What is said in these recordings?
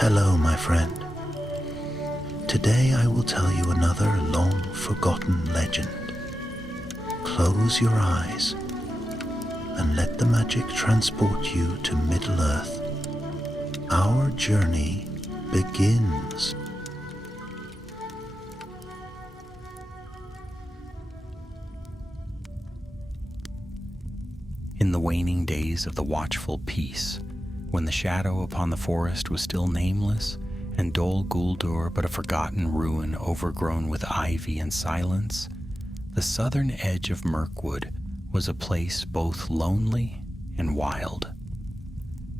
Hello, my friend. Today I will tell you another long-forgotten legend. Close your eyes and let the magic transport you to Middle-earth. Our journey begins. In the waning days of the watchful peace, when the shadow upon the forest was still nameless, and Dol Guldur but a forgotten ruin overgrown with ivy and silence, the southern edge of Mirkwood was a place both lonely and wild.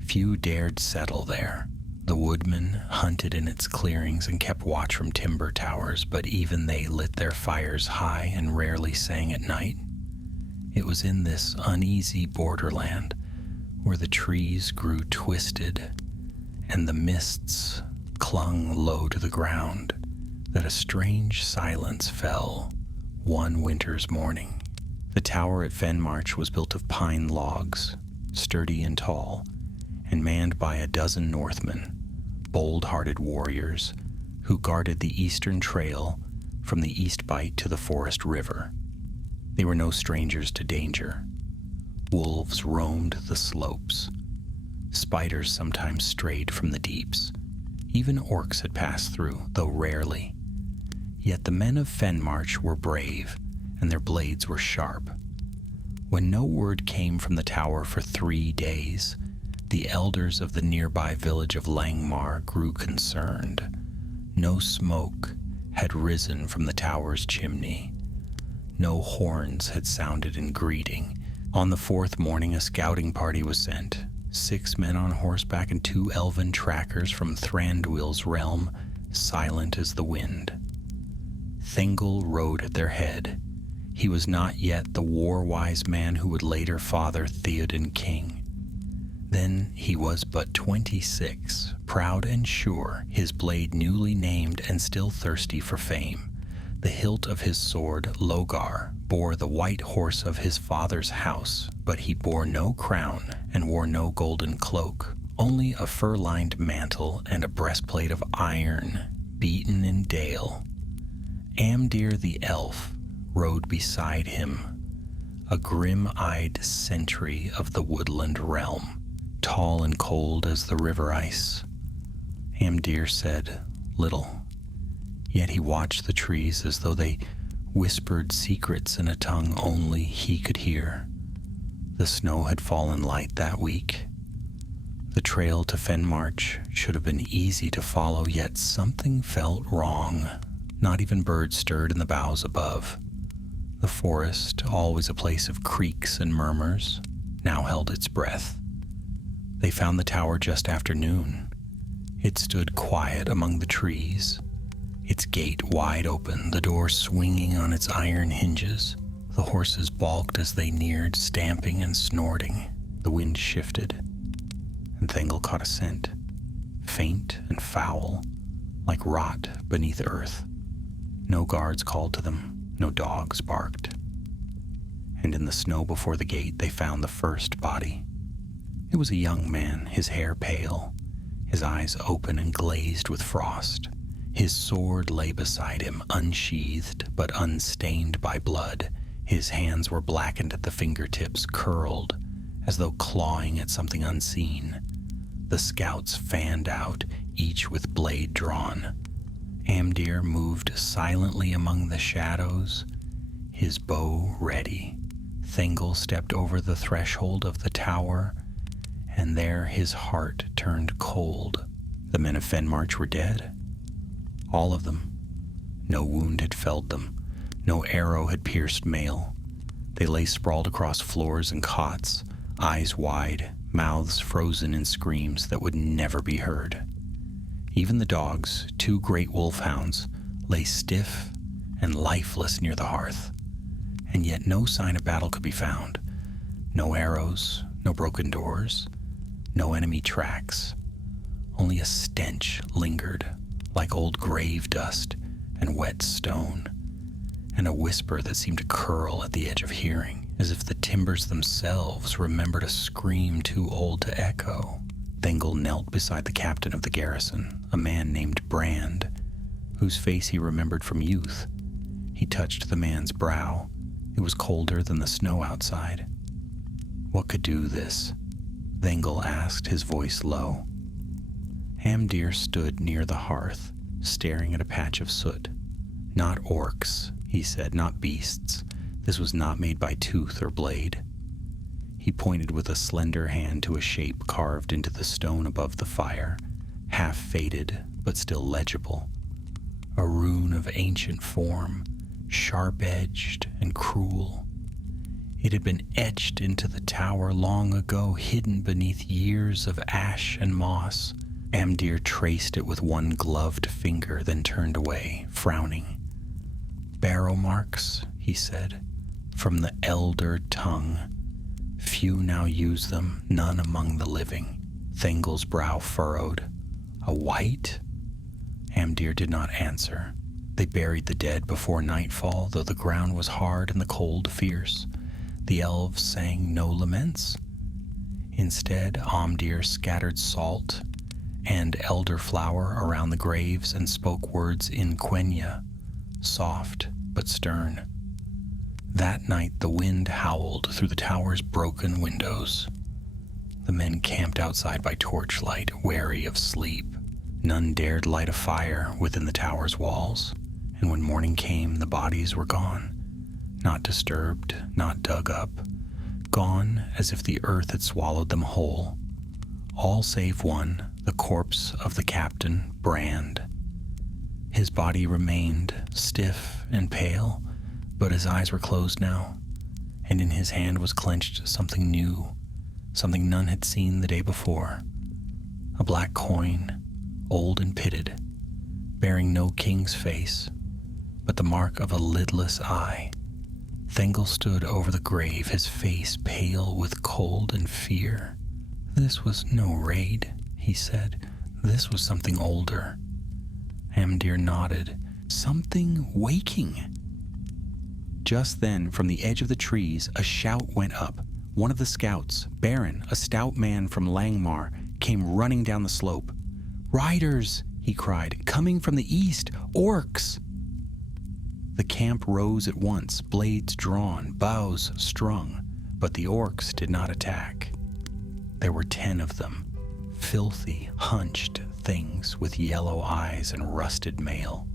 Few dared settle there. The woodmen hunted in its clearings and kept watch from timber towers, but even they lit their fires high and rarely sang at night. It was in this uneasy borderland, where the trees grew twisted and the mists clung low to the ground, that a strange silence fell one winter's morning. The tower at Fenmarch was built of pine logs, sturdy and tall, and manned by a dozen Northmen, bold-hearted warriors who guarded the eastern trail from the East Bight to the Forest River. They were no strangers to danger. Wolves roamed the slopes. Spiders sometimes strayed from the deeps. Even orcs had passed through, though rarely. Yet the men of Fenmarch were brave, and their blades were sharp. When no word came from the tower for 3 days, the elders of the nearby village of Langmar grew concerned. No smoke had risen from the tower's chimney. No horns had sounded in greeting. On the 4th morning, a scouting party was sent. 6 men on horseback and 2 elven trackers from Thranduil's realm, silent as the wind. Thingol rode at their head. He was not yet the war-wise man who would later father Theoden King. Then he was but 26, proud and sure, his blade newly named and still thirsty for fame. The hilt of his sword, Logar, bore the white horse of his father's house, but he bore no crown and wore no golden cloak, only a fur-lined mantle and a breastplate of iron, beaten in dale. Amdir the elf rode beside him, a grim-eyed sentry of the woodland realm, tall and cold as the river ice. Amdir said little. Yet he watched the trees as though they whispered secrets in a tongue only he could hear. The snow had fallen light that week. The trail to Fenmarch should have been easy to follow, yet something felt wrong. Not even birds stirred in the boughs above. The forest, always a place of creaks and murmurs, now held its breath. They found the tower just after noon. It stood quiet among the trees, its gate wide open, the door swinging on its iron hinges. The horses balked as they neared, stamping and snorting. The wind shifted, and Thingol caught a scent, faint and foul, like rot beneath earth. No guards called to them, no dogs barked. And in the snow before the gate they found the first body. It was a young man, his hair pale, his eyes open and glazed with frost. His sword lay beside him, unsheathed but unstained by blood. His hands were blackened at the fingertips, curled, as though clawing at something unseen. The scouts fanned out, each with blade drawn. Amdir moved silently among the shadows, his bow ready. Thingol stepped over the threshold of the tower, and there his heart turned cold. The men of Fenmarch were dead. All of them. No wound had felled them. No arrow had pierced mail. They lay sprawled across floors and cots, eyes wide, mouths frozen in screams that would never be heard. Even the dogs, 2 great wolfhounds, lay stiff and lifeless near the hearth. And yet no sign of battle could be found. No arrows, no broken doors, no enemy tracks. Only a stench lingered, like old grave dust and wet stone, and a whisper that seemed to curl at the edge of hearing, as if the timbers themselves remembered a scream too old to echo. Thengel knelt beside the captain of the garrison, a man named Brand, whose face he remembered from youth. He touched the man's brow. It was colder than the snow outside. "What could do this?" Thengel asked, his voice low. Hamdir stood near the hearth, staring at a patch of soot. "Not orcs," he said, "not beasts. This was not made by tooth or blade." He pointed with a slender hand to a shape carved into the stone above the fire, half faded but still legible. A rune of ancient form, sharp-edged and cruel. It had been etched into the tower long ago, hidden beneath years of ash and moss. Amdir traced it with one gloved finger, then turned away, frowning. "Barrow marks," he said, "from the elder tongue. Few now use them, none among the living." Thengel's brow furrowed. "A white?" Amdir did not answer. They buried the dead before nightfall, though the ground was hard and the cold fierce. The elves sang no laments. Instead, Amdir scattered salt and elderflower around the graves and spoke words in Quenya, soft but stern. That night the wind howled through the tower's broken windows. The men camped outside by torchlight, wary of sleep. None dared light a fire within the tower's walls, and when morning came, the bodies were gone. Not disturbed, not dug up. Gone as if the earth had swallowed them whole. All save one, the corpse of the captain, Brand. His body remained stiff and pale, but his eyes were closed now, and in his hand was clenched something new, something none had seen the day before. A black coin, old and pitted, bearing no king's face, but the mark of a lidless eye. Thengel stood over the grave, his face pale with cold and fear. "This was no raid," he said. "This was something older." Amdir nodded. "Something waking." Just then, from the edge of the trees, a shout went up. One of the scouts, Baron, a stout man from Langmar, came running down the slope. "Riders!" he cried, "coming from the east! Orcs!" The camp rose at once, blades drawn, bows strung, but the orcs did not attack. There were 10 of them, filthy, hunched things with yellow eyes and rusted mail.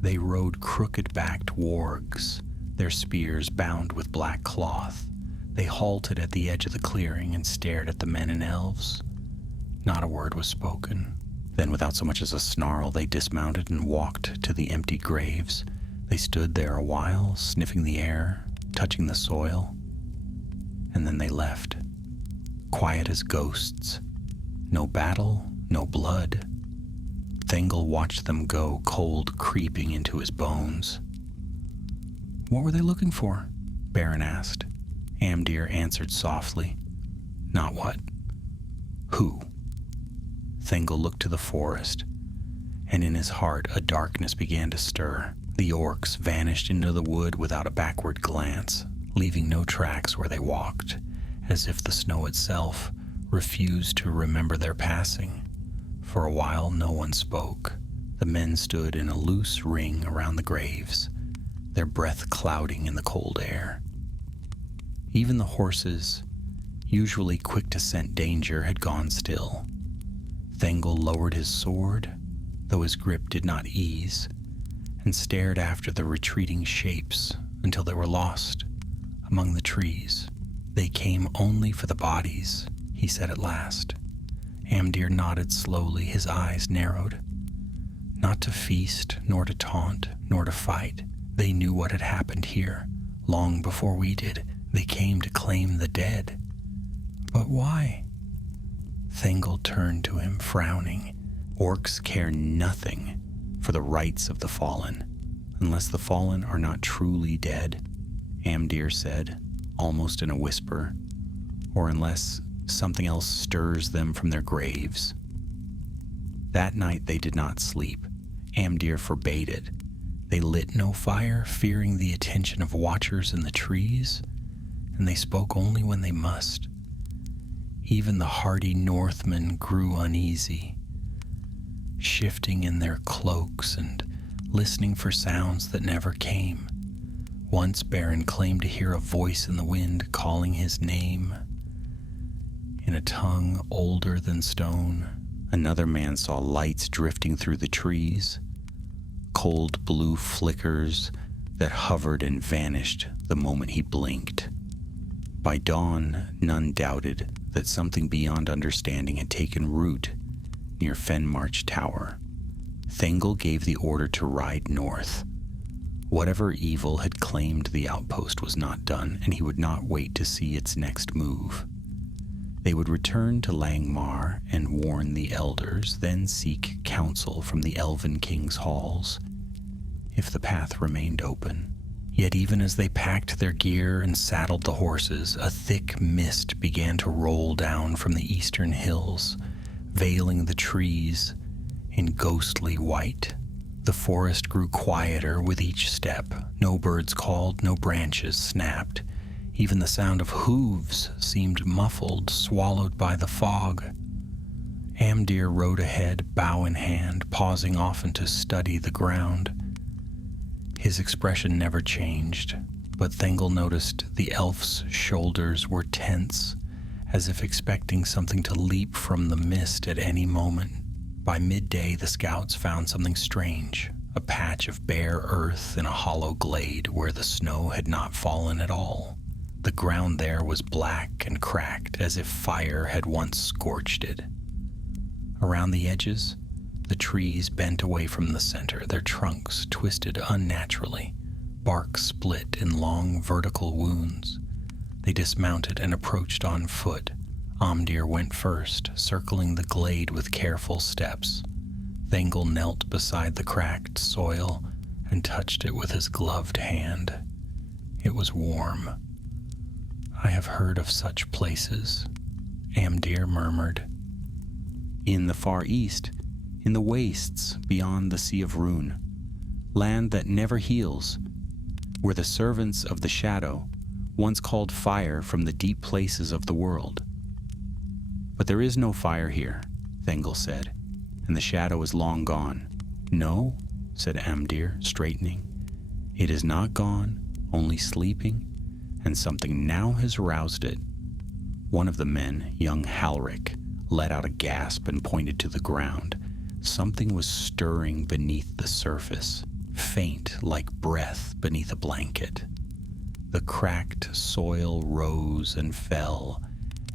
They rode crooked-backed wargs, their spears bound with black cloth. They halted at the edge of the clearing and stared at the men and elves. Not a word was spoken. Then, without so much as a snarl, they dismounted and walked to the empty graves. They stood there a while, sniffing the air, touching the soil, and then they left, quiet as ghosts. No battle, no blood. Thengel watched them go, cold creeping into his bones. "What were they looking for?" Baron asked. Amdir answered softly. "Not what? Who?" Thengel looked to the forest, and in his heart a darkness began to stir. The orcs vanished into the wood without a backward glance, leaving no tracks where they walked, as if the snow itself refused to remember their passing. For a while no one spoke. The men stood in a loose ring around the graves, their breath clouding in the cold air. Even the horses, usually quick to scent danger, had gone still. Thengel lowered his sword, though his grip did not ease, and stared after the retreating shapes until they were lost among the trees. "They came only for the bodies," he said at last. Amdir nodded slowly, his eyes narrowed. "Not to feast, nor to taunt, nor to fight. They knew what had happened here, long before we did. They came to claim the dead." "But why?" Thengel turned to him, frowning. "Orcs care nothing for the rights of the fallen, unless the fallen are not truly dead," Amdir said, almost in a whisper, "or unless something else stirs them from their graves." That night they did not sleep. Amdir forbade it. They lit no fire, fearing the attention of watchers in the trees, and they spoke only when they must. Even the hardy Northmen grew uneasy, shifting in their cloaks and listening for sounds that never came. Once Beren claimed to hear a voice in the wind calling his name in a tongue older than stone. Another man saw lights drifting through the trees, cold blue flickers that hovered and vanished the moment he blinked. By dawn, none doubted that something beyond understanding had taken root near Fenmarch Tower. Thengel gave the order to ride north. Whatever evil had claimed the outpost was not done, and he would not wait to see its next move. They would return to Langmar and warn the elders, then seek counsel from the Elven King's halls, if the path remained open. Yet even as they packed their gear and saddled the horses, a thick mist began to roll down from the eastern hills, veiling the trees in ghostly white. The forest grew quieter with each step. No birds called, no branches snapped. Even the sound of hooves seemed muffled, swallowed by the fog. Amdir rode ahead, bow in hand, pausing often to study the ground. His expression never changed, but Thengel noticed the elf's shoulders were tense, as if expecting something to leap from the mist at any moment. By midday, the scouts found something strange, a patch of bare earth in a hollow glade where the snow had not fallen at all. The ground there was black and cracked, as if fire had once scorched it. Around the edges, the trees bent away from the center, their trunks twisted unnaturally, bark split in long vertical wounds. They dismounted and approached on foot. Amdir went first, circling the glade with careful steps. Thengel knelt beside the cracked soil and touched it with his gloved hand. It was warm. "I have heard of such places," Amdir murmured. "In the far east, in the wastes beyond the Sea of Rune, land that never heals, where the servants of the shadow once called fire from the deep places of the world. But there is no fire here," Thengel said, "and the shadow is long gone." "No," said Amdir, straightening. "It is not gone, only sleeping, and something now has roused it." One of the men, young Halric, let out a gasp and pointed to the ground. Something was stirring beneath the surface, faint like breath beneath a blanket. The cracked soil rose and fell,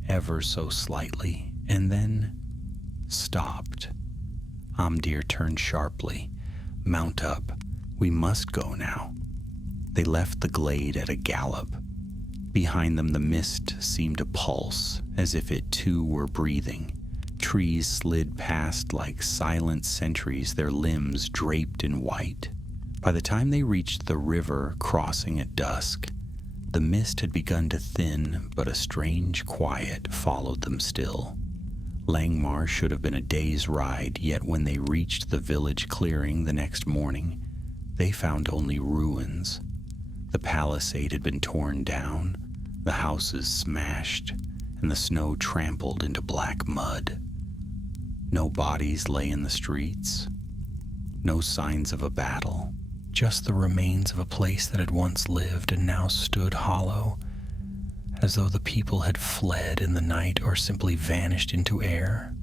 ever so slightly, and then stopped. Amdir turned sharply. "Mount up. We must go now." They left the glade at a gallop. Behind them the mist seemed to pulse, as if it too were breathing. Trees slid past like silent sentries, their limbs draped in white. By the time they reached the river crossing at dusk, the mist had begun to thin, but a strange quiet followed them still. Langmar should have been a day's ride, yet when they reached the village clearing the next morning, they found only ruins. The palisade had been torn down, the houses smashed, and the snow trampled into black mud. No bodies lay in the streets, no signs of a battle, just the remains of a place that had once lived and now stood hollow, as though the people had fled in the night or simply vanished into air.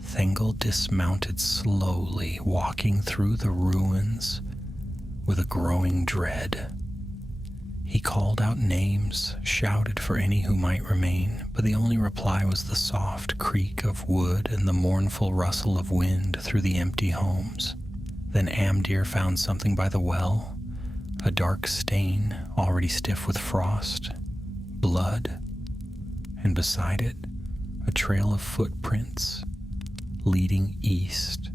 Thengel dismounted slowly, walking through the ruins with a growing dread. He called out names, shouted for any who might remain, but the only reply was the soft creak of wood and the mournful rustle of wind through the empty homes. Then Amdir found something by the well, a dark stain already stiff with frost, blood, and beside it, a trail of footprints leading east,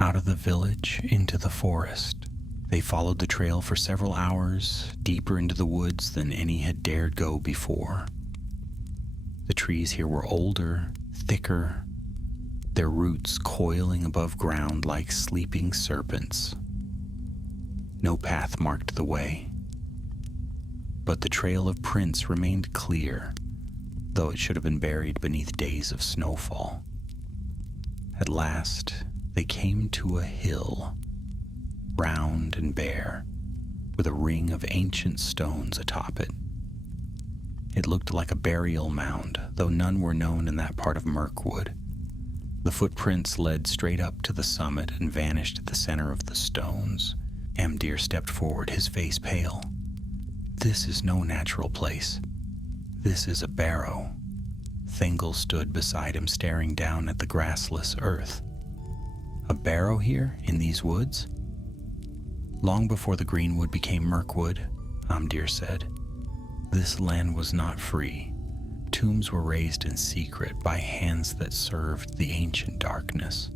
out of the village into the forest. They followed the trail for several hours, deeper into the woods than any had dared go before. The trees here were older, thicker, their roots coiling above ground like sleeping serpents. No path marked the way, but the trail of prints remained clear, though it should have been buried beneath days of snowfall. At last, they came to a hill, round and bare, with a ring of ancient stones atop it. It looked like a burial mound, though none were known in that part of Mirkwood. The footprints led straight up to the summit and vanished at the center of the stones. Amdir stepped forward, his face pale. "This is no natural place. This is a barrow." Thingol stood beside him, staring down at the grassless earth. "A barrow here, in these woods?" "Long before the Greenwood became Mirkwood," Amdir said, "this land was not free. Tombs were raised in secret by hands that served the ancient darkness.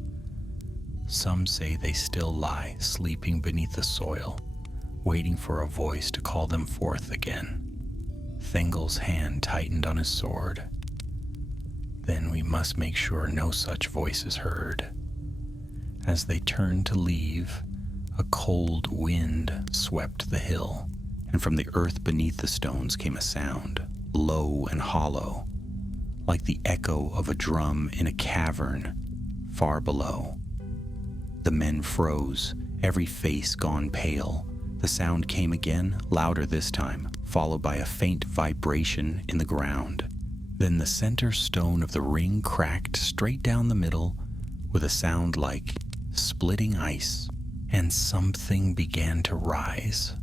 Some say they still lie sleeping beneath the soil, waiting for a voice to call them forth again." Thingol's hand tightened on his sword. "Then we must make sure no such voice is heard." As they turned to leave, a cold wind swept the hill, and from the earth beneath the stones came a sound, low and hollow, like the echo of a drum in a cavern far below. The men froze, every face gone pale. The sound came again, louder this time, followed by a faint vibration in the ground. Then the center stone of the ring cracked straight down the middle with a sound like splitting ice, and something began to rise.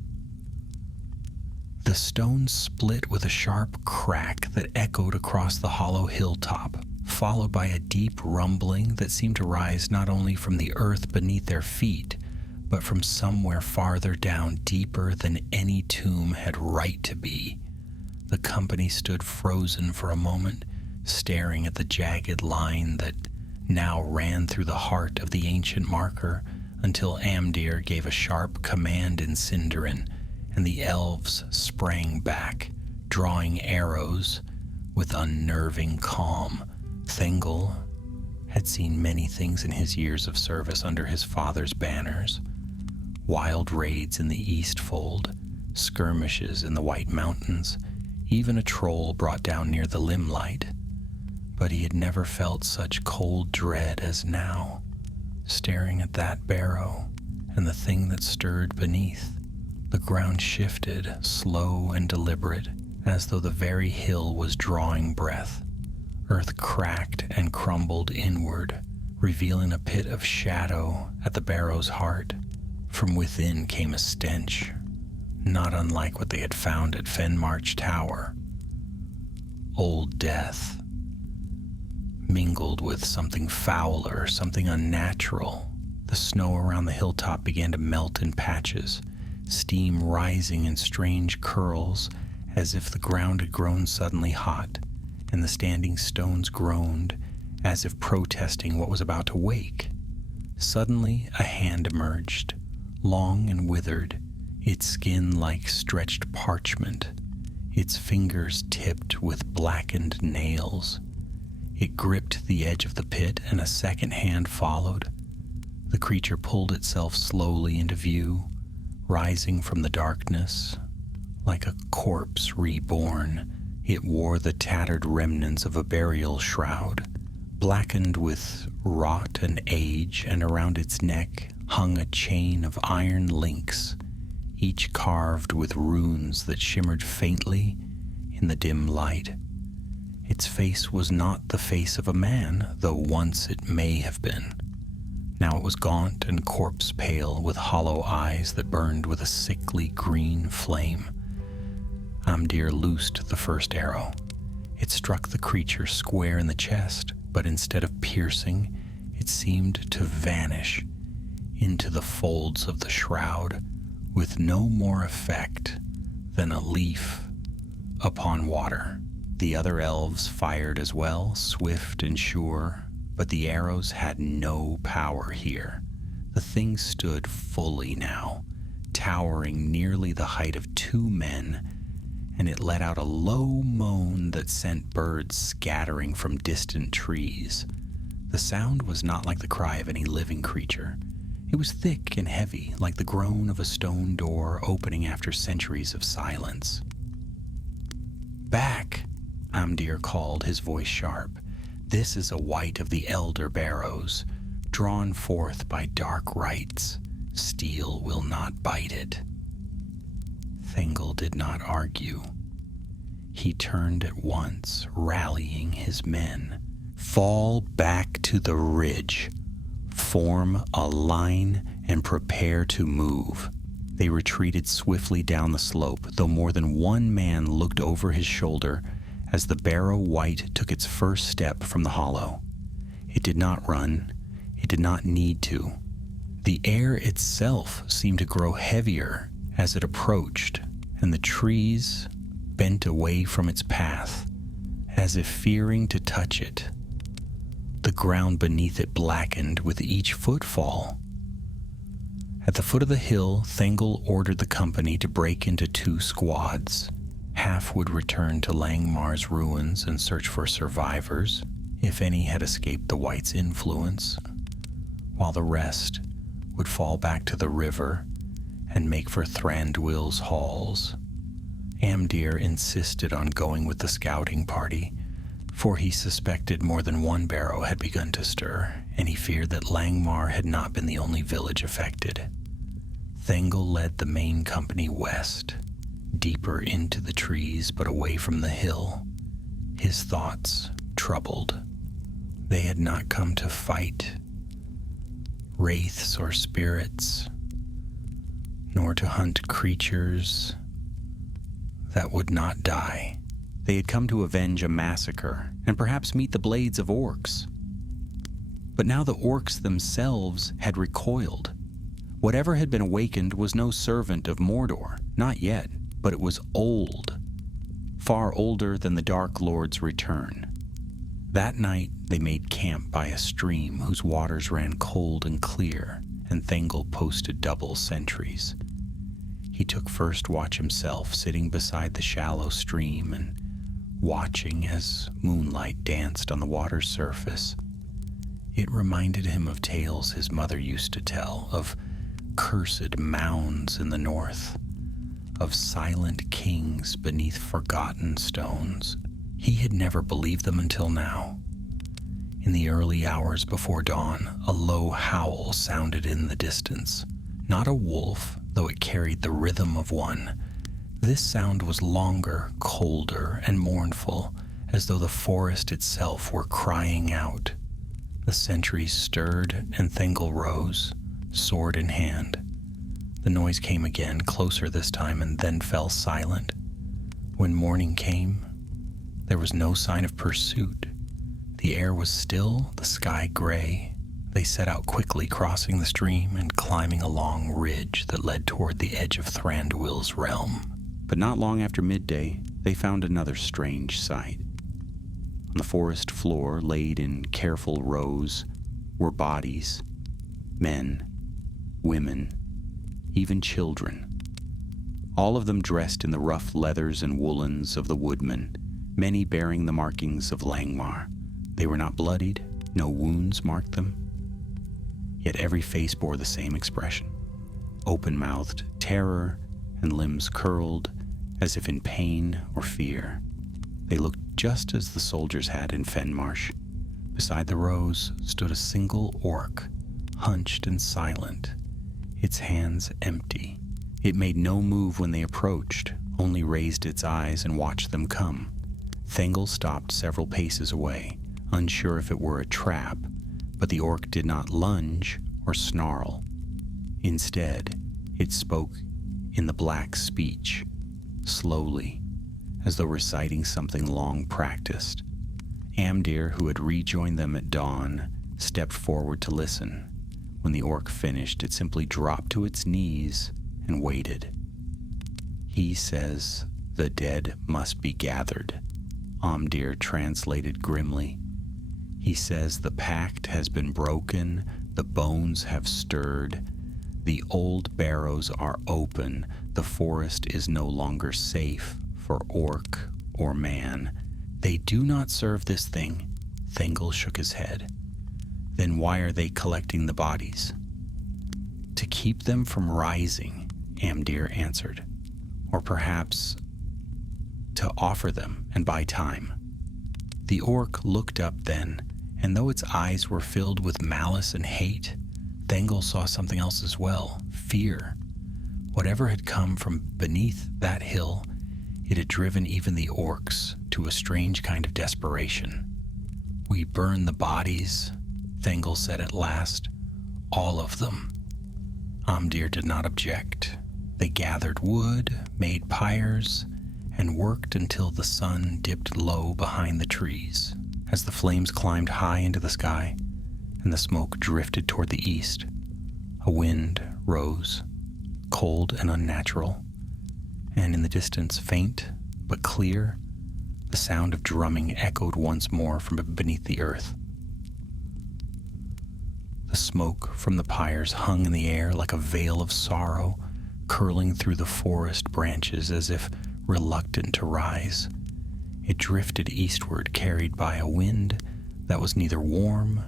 The stone split with a sharp crack that echoed across the hollow hilltop, followed by a deep rumbling that seemed to rise not only from the earth beneath their feet, but from somewhere farther down, deeper than any tomb had right to be. The company stood frozen for a moment, staring at the jagged line that now ran through the heart of the ancient marker, until Amdir gave a sharp command in Sindarin, and the elves sprang back, drawing arrows with unnerving calm. Thingol had seen many things in his years of service under his father's banners. Wild raids in the Eastfold, skirmishes in the White Mountains, even a troll brought down near the Limelight. But he had never felt such cold dread as now, staring at that barrow and the thing that stirred beneath. The ground shifted, slow and deliberate, as though the very hill was drawing breath. Earth cracked and crumbled inward, revealing a pit of shadow at the barrow's heart. From within came a stench, not unlike what they had found at Fenmarch Tower. Old death, mingled with something fouler, something unnatural. The snow around the hilltop began to melt in patches, steam rising in strange curls as if the ground had grown suddenly hot, and the standing stones groaned as if protesting what was about to wake. Suddenly a hand emerged, long and withered, its skin like stretched parchment, its fingers tipped with blackened nails. It gripped the edge of the pit, and a second hand followed. The creature pulled itself slowly into view, rising from the darkness like a corpse reborn. It wore the tattered remnants of a burial shroud, blackened with rot and age, and around its neck hung a chain of iron links, each carved with runes that shimmered faintly in the dim light. Its face was not the face of a man, though once it may have been. Now it was gaunt and corpse-pale, with hollow eyes that burned with a sickly green flame. Amdir loosed the first arrow. It struck the creature square in the chest, but instead of piercing, it seemed to vanish into the folds of the shroud with no more effect than a leaf upon water. The other elves fired as well, swift and sure, but the arrows had no power here. The thing stood fully now, towering nearly the height of 2 men, and it let out a low moan that sent birds scattering from distant trees. The sound was not like the cry of any living creature. It was thick and heavy, like the groan of a stone door opening after centuries of silence. "Back!" Amdir called, his voice sharp. "This is a wight of the elder barrows, drawn forth by dark rites. Steel will not bite it." Thengel did not argue. He turned at once, rallying his men. "Fall back to the ridge. Form a line and prepare to move." They retreated swiftly down the slope, though more than one man looked over his shoulder as the barrow wight took its first step from the hollow. It did not run. It did not need to. The air itself seemed to grow heavier as it approached, and the trees bent away from its path, as if fearing to touch it. The ground beneath it blackened with each footfall. At the foot of the hill, Thengel ordered the company to break into 2 squads. Half would return to Langmar's ruins and search for survivors, if any had escaped the White's influence, while the rest would fall back to the river and make for Thranduil's halls. Amdir insisted on going with the scouting party, for he suspected more than one barrow had begun to stir, and he feared that Langmar had not been the only village affected. Thengel led the main company west, deeper into the trees but away from the hill, his thoughts troubled. They had not come to fight wraiths or spirits, nor to hunt creatures that would not die. They had come to avenge a massacre and perhaps meet the blades of orcs. But now the orcs themselves had recoiled. Whatever had been awakened was no servant of Mordor, not yet, but it was old, far older than the Dark Lord's return. That night they made camp by a stream whose waters ran cold and clear, and Thengel posted double sentries. He took first watch himself, sitting beside the shallow stream and watching as moonlight danced on the water's surface. It reminded him of tales his mother used to tell, of cursed mounds in the north, of silent kings beneath forgotten stones. He had never believed them until now. In the early hours before dawn, a low howl sounded in the distance. Not a wolf, though it carried the rhythm of one. This sound was longer, colder, and mournful, as though the forest itself were crying out. The sentries stirred, and Thengel rose, sword in hand. The noise came again, closer this time, and then fell silent. When morning came, there was no sign of pursuit. The air was still, the sky gray. They set out quickly, crossing the stream and climbing a long ridge that led toward the edge of Thranduil's realm. But not long after midday, they found another strange sight. On the forest floor, laid in careful rows, were bodies, men, women, even children. All of them dressed in the rough leathers and woolens of the woodmen, many bearing the markings of Langmar. They were not bloodied, no wounds marked them. Yet every face bore the same expression, open-mouthed terror and limbs curled as if in pain or fear. They looked just as the soldiers had in Fenmarsh. Beside the rows stood a single orc, hunched and silent, its hands empty. It made no move when they approached, only raised its eyes and watched them come. Thengel stopped several paces away, unsure if it were a trap, but the orc did not lunge or snarl. Instead, it spoke in the black speech, slowly, as though reciting something long practiced. Amdir, who had rejoined them at dawn, stepped forward to listen. When the orc finished, it simply dropped to its knees and waited. "He says the dead must be gathered," Amdir translated grimly. "He says the pact has been broken, the bones have stirred, the old barrows are open, the forest is no longer safe for orc or man. They do not serve this thing." Thengel shook his head. "Then why are they collecting the bodies?" "To keep them from rising," Amdir answered. "Or perhaps to offer them and buy time." The orc looked up then, and though its eyes were filled with malice and hate, Thengel saw something else as well, fear. Whatever had come from beneath that hill, it had driven even the orcs to a strange kind of desperation. "We burn the bodies," Thengel said at last. "All of them." Amdir did not object. They gathered wood, made pyres, and worked until the sun dipped low behind the trees. As the flames climbed high into the sky and the smoke drifted toward the east, a wind rose, cold and unnatural, and in the distance, faint but clear, the sound of drumming echoed once more from beneath the earth. The smoke from the pyres hung in the air like a veil of sorrow, curling through the forest branches as if reluctant to rise. It drifted eastward, carried by a wind that was neither warm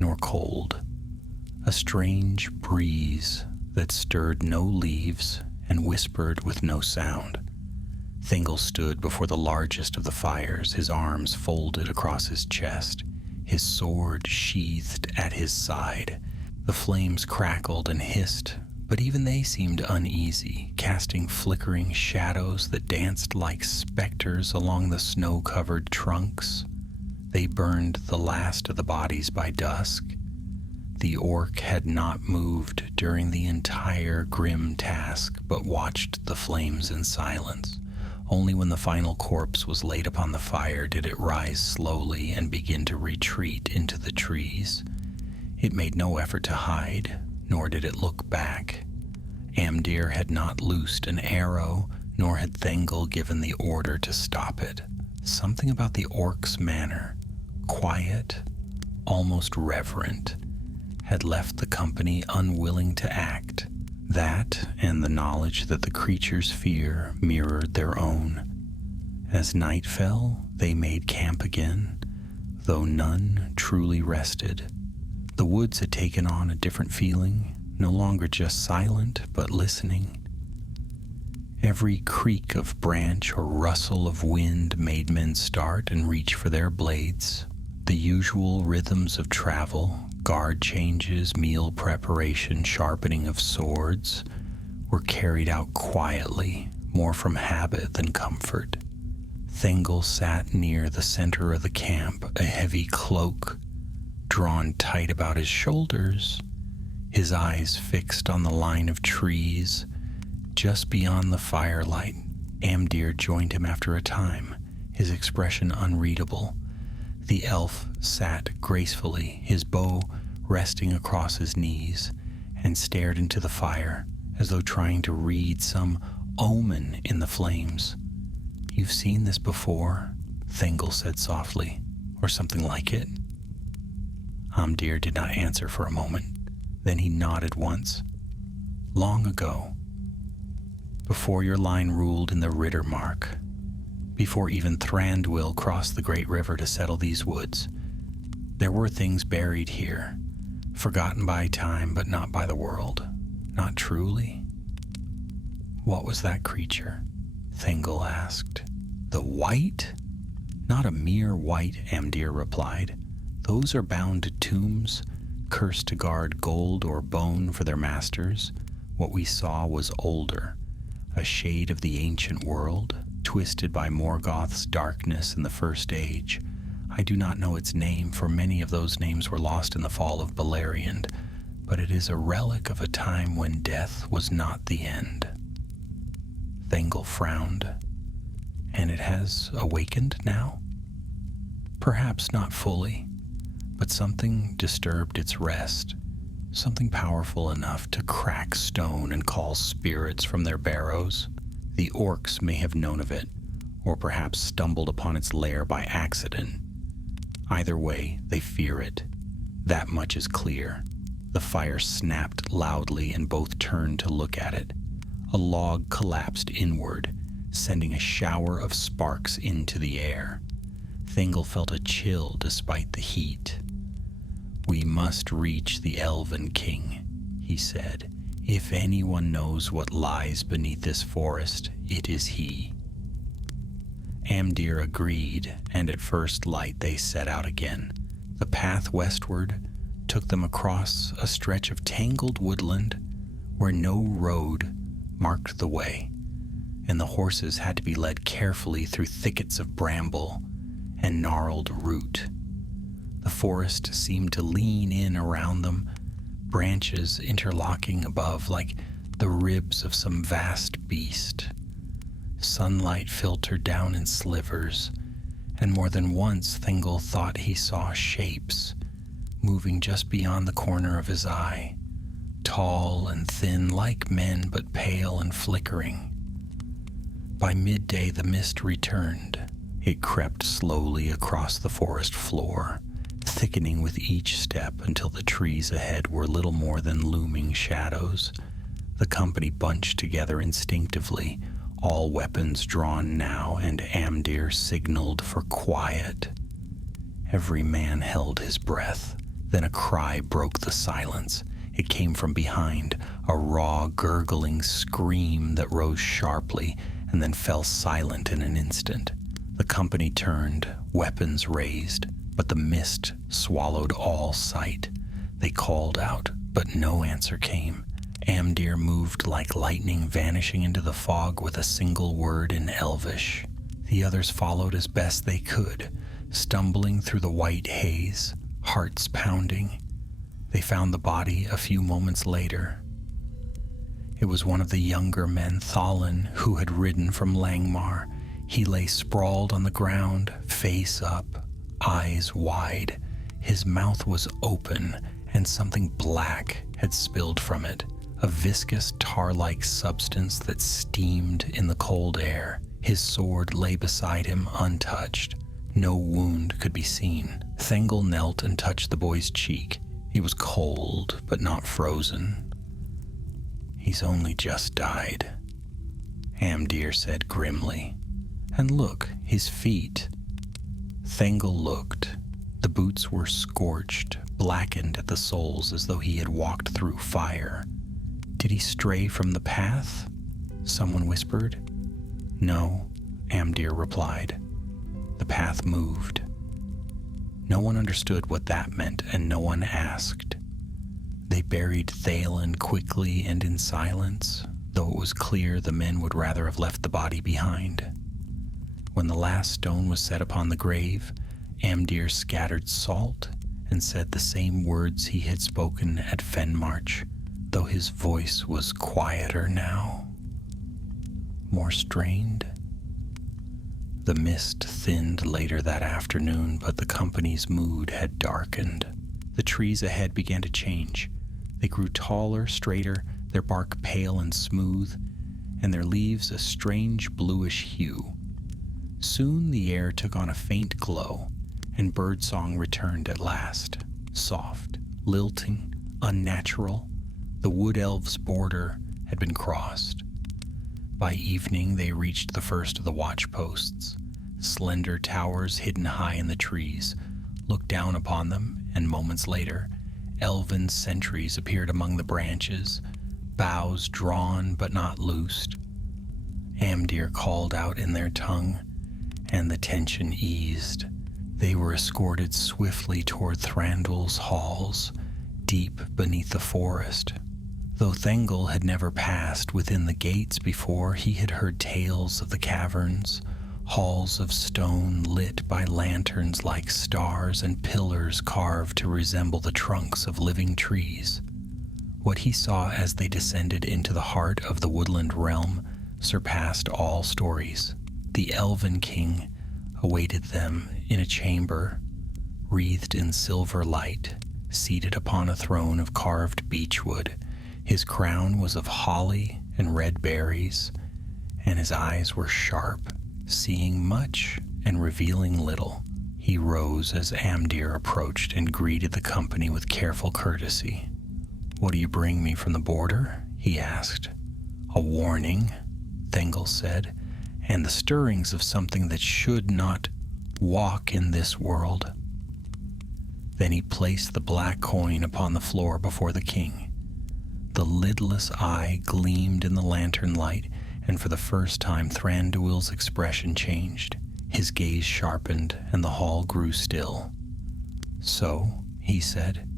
nor cold, a strange breeze that stirred no leaves and whispered with no sound. Thengel stood before the largest of the fires, his arms folded across his chest, his sword sheathed at his side. The flames crackled and hissed, but even they seemed uneasy, casting flickering shadows that danced like specters along the snow-covered trunks. They burned the last of the bodies by dusk. The orc had not moved during the entire grim task, but watched the flames in silence. Only when the final corpse was laid upon the fire did it rise slowly and begin to retreat into the trees. It made no effort to hide, nor did it look back. Amdir had not loosed an arrow, nor had Thengel given the order to stop it. Something about the orc's manner, quiet, almost reverent, had left the company unwilling to act. That, and the knowledge that the creature's fear mirrored their own. As night fell, they made camp again, though none truly rested. The woods had taken on a different feeling, no longer just silent, but listening. Every creak of branch or rustle of wind made men start and reach for their blades. The usual rhythms of travel, guard changes, meal preparation, sharpening of swords, were carried out quietly, more from habit than comfort. Thengel sat near the center of the camp, a heavy cloak drawn tight about his shoulders, his eyes fixed on the line of trees. Just beyond the firelight, Amdir joined him after a time, his expression unreadable. The elf sat gracefully, his bow resting across his knees, and stared into the fire as though trying to read some omen in the flames. "You've seen this before," Thengel said softly, "or something like it?" Amdir did not answer for a moment. Then he nodded once. "Long ago, before your line ruled in the Riddermark, before even Thranduil crossed the great river to settle these woods, there were things buried here, forgotten by time but not by the world. Not truly." "What was that creature?" Thengel asked. "The white?" "Not a mere white," Amdir replied. "Those are bound to tombs, cursed to guard gold or bone for their masters. What we saw was older, a shade of the ancient world, twisted by Morgoth's darkness in the First Age. I do not know its name, for many of those names were lost in the fall of Beleriand, but it is a relic of a time when death was not the end." Thengel frowned. "And it has awakened now?" "Perhaps not fully, but something disturbed its rest, something powerful enough to crack stone and call spirits from their barrows. The orcs may have known of it, or perhaps stumbled upon its lair by accident. Either way, they fear it. That much is clear." The fire snapped loudly and both turned to look at it. A log collapsed inward, sending a shower of sparks into the air. Thengel felt a chill despite the heat. "We must reach the Elven King," he said. "If anyone knows what lies beneath this forest, it is he." Amdir agreed, and at first light they set out again. The path westward took them across a stretch of tangled woodland where no road marked the way, and the horses had to be led carefully through thickets of bramble and gnarled root. The forest seemed to lean in around them, branches interlocking above like the ribs of some vast beast. Sunlight filtered down in slivers, and more than once Thingol thought he saw shapes moving just beyond the corner of his eye, tall and thin like men but pale and flickering. By midday the mist returned. It crept slowly across the forest floor, thickening with each step until the trees ahead were little more than looming shadows. The company bunched together instinctively, all weapons drawn now, and Amdir signaled for quiet. Every man held his breath. Then a cry broke the silence. It came from behind, a raw, gurgling scream that rose sharply and then fell silent in an instant. The company turned, weapons raised, but the mist swallowed all sight. They called out, but no answer came. Amdir moved like lightning, vanishing into the fog with a single word in Elvish. The others followed as best they could, stumbling through the white haze, hearts pounding. They found the body a few moments later. It was one of the younger men, Thalin, who had ridden from Langmar. He lay sprawled on the ground, face up, eyes wide. His mouth was open, and something black had spilled from it, a viscous tar-like substance that steamed in the cold air. His sword lay beside him untouched. No wound could be seen. Thengel knelt and touched the boy's cheek. He was cold, but not frozen. "He's only just died," Amdir said grimly. "And look, his feet." Thengel looked. The boots were scorched, blackened at the soles as though he had walked through fire. "Did he stray from the path?" someone whispered. "No," Amdir replied. "The path moved." No one understood what that meant, and no one asked. They buried Thalen quickly and in silence, though it was clear the men would rather have left the body behind. When the last stone was set upon the grave, Amdir scattered salt and said the same words he had spoken at Fenmarch, though his voice was quieter now, more strained. The mist thinned later that afternoon, but the company's mood had darkened. The trees ahead began to change. They grew taller, straighter, their bark pale and smooth, and their leaves a strange bluish hue. Soon the air took on a faint glow, and birdsong returned at last, soft, lilting, unnatural. The wood elves' border had been crossed. By evening they reached the first of the watchposts. Slender towers hidden high in the trees looked down upon them, and moments later, elven sentries appeared among the branches, bows drawn but not loosed. Amdir called out in their tongue, and the tension eased. They were escorted swiftly toward Thranduil's halls, deep beneath the forest. Though Thengel had never passed within the gates before, he had heard tales of the caverns, halls of stone lit by lanterns like stars and pillars carved to resemble the trunks of living trees. What he saw as they descended into the heart of the woodland realm surpassed all stories. The Elven King awaited them in a chamber, wreathed in silver light, seated upon a throne of carved beechwood. His crown was of holly and red berries, and his eyes were sharp, seeing much and revealing little. He rose as Amdir approached and greeted the company with careful courtesy. "What do you bring me from the border?" he asked. "A warning," Thengel said, "and the stirrings of something that should not walk in this world." Then he placed the black coin upon the floor before the king. The lidless eye gleamed in the lantern light, and for the first time Thranduil's expression changed. His gaze sharpened, and the hall grew still. "So," he said,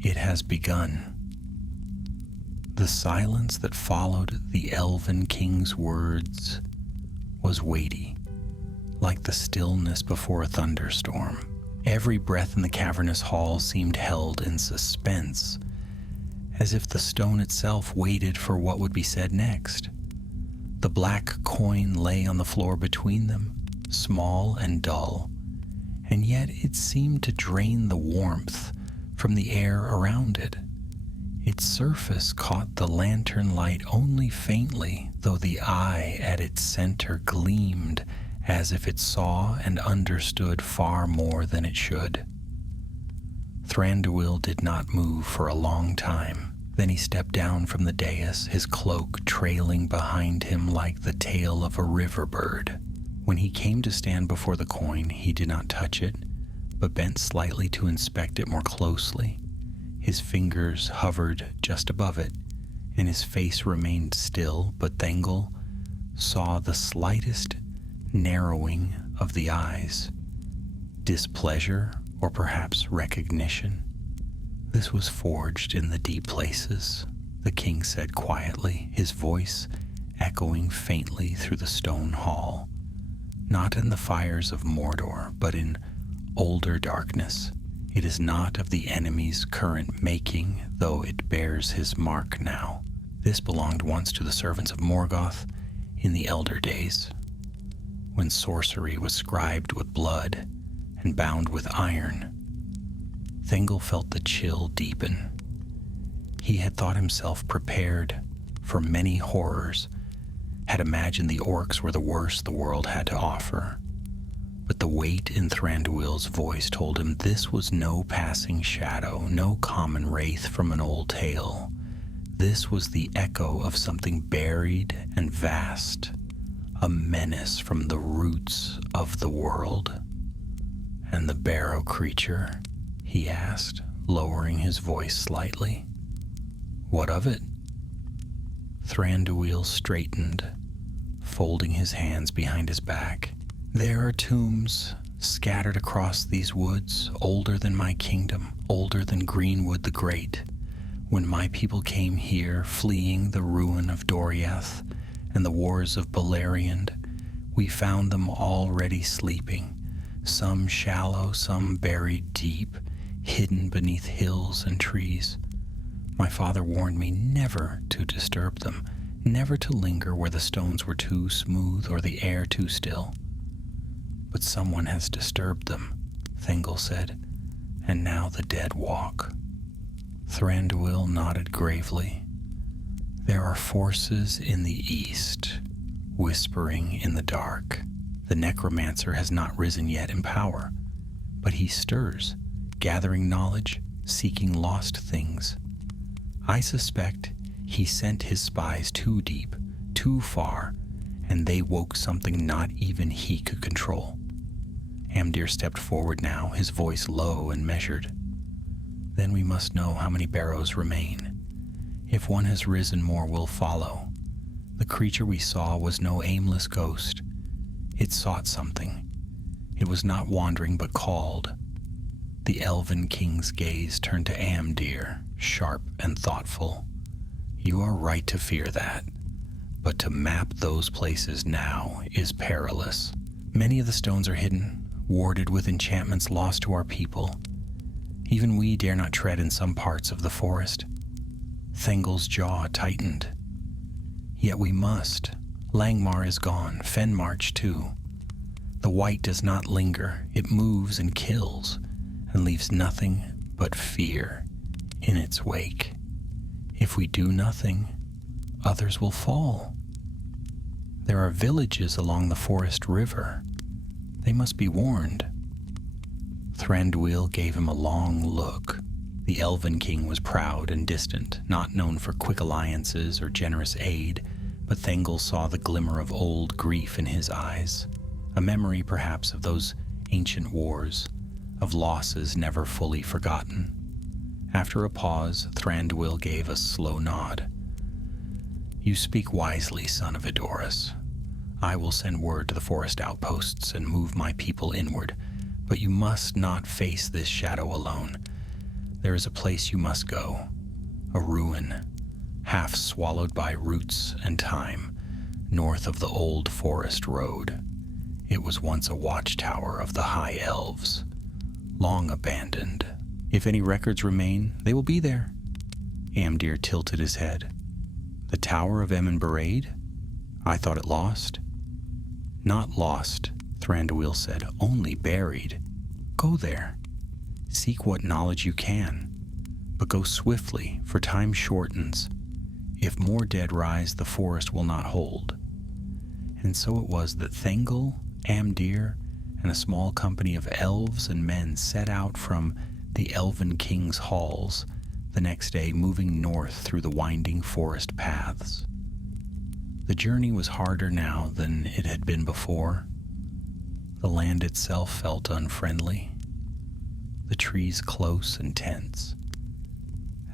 "it has begun." The silence that followed the Elven King's words was weighty, like the stillness before a thunderstorm. Every breath in the cavernous hall seemed held in suspense, as if the stone itself waited for what would be said next. The black coin lay on the floor between them, small and dull, and yet it seemed to drain the warmth from the air around it. Its surface caught the lantern light only faintly, though the eye at its center gleamed as if it saw and understood far more than it should. Thranduil did not move for a long time. Then he stepped down from the dais, his cloak trailing behind him like the tail of a river bird. When he came to stand before the coin, he did not touch it, but bent slightly to inspect it more closely. His fingers hovered just above it, and his face remained still, but Thengel saw the slightest narrowing of the eyes. Displeasure, or perhaps recognition. "This was forged in the deep places," the king said quietly, his voice echoing faintly through the stone hall. "Not in the fires of Mordor, but in older darkness. It is not of the enemy's current making, though it bears his mark now. This belonged once to the servants of Morgoth in the elder days, when sorcery was scribed with blood and bound with iron." Thengel felt the chill deepen. He had thought himself prepared for many horrors, had imagined the orcs were the worst the world had to offer. But the weight in Thranduil's voice told him this was no passing shadow, no common wraith from an old tale. This was the echo of something buried and vast, a menace from the roots of the world. "And the barrow creature?" he asked, lowering his voice slightly. "What of it?" Thranduil straightened, folding his hands behind his back. "There are tombs scattered across these woods, older than my kingdom, older than Greenwood the Great. When my people came here, fleeing the ruin of Doriath and the wars of Beleriand, we found them already sleeping, some shallow, some buried deep, hidden beneath hills and trees. My father warned me never to disturb them, never to linger where the stones were too smooth or the air too still. But someone has disturbed them," Thengel said, "and now the dead walk." Thranduil nodded gravely. "There are forces in the east, whispering in the dark. The necromancer has not risen yet in power, but he stirs, gathering knowledge, seeking lost things. I suspect he sent his spies too deep, too far, and they woke something not even he could control." Amdir stepped forward now, his voice low and measured. "Then we must know how many barrows remain. If one has risen, more will follow. The creature we saw was no aimless ghost. It sought something. It was not wandering, but called." The Elven King's gaze turned to Amdir, sharp and thoughtful. "You are right to fear that, but to map those places now is perilous. Many of the stones are hidden, warded with enchantments lost to our people. Even we dare not tread in some parts of the forest." Thengel's jaw tightened. "Yet we must. Langmar is gone, Fenmarch too. The white does not linger, it moves and kills, and leaves nothing but fear in its wake. If we do nothing, others will fall. There are villages along the forest river. They must be warned." Thranduil gave him a long look. The Elven King was proud and distant, not known for quick alliances or generous aid, but Thengel saw the glimmer of old grief in his eyes, a memory perhaps of those ancient wars, of losses never fully forgotten. After a pause, Thranduil gave a slow nod. "You speak wisely, son of Edoras. I will send word to the forest outposts and move my people inward, but you must not face this shadow alone. There is a place you must go, a ruin, half swallowed by roots and time, north of the old forest road. It was once a watchtower of the High Elves, long abandoned. If any records remain, they will be there. Amdir tilted his head. The Tower of Emin Baraid? I thought it lost. Not lost, Thranduil said, only buried. Go there. Seek what knowledge you can, but go swiftly, for time shortens. If more dead rise, the forest will not hold. And so it was that Thengel, Amdir, and a small company of elves and men set out from the Elven King's halls the next day, moving north through the winding forest paths. The journey was harder now than it had been before. The land itself felt unfriendly, the trees close and tense,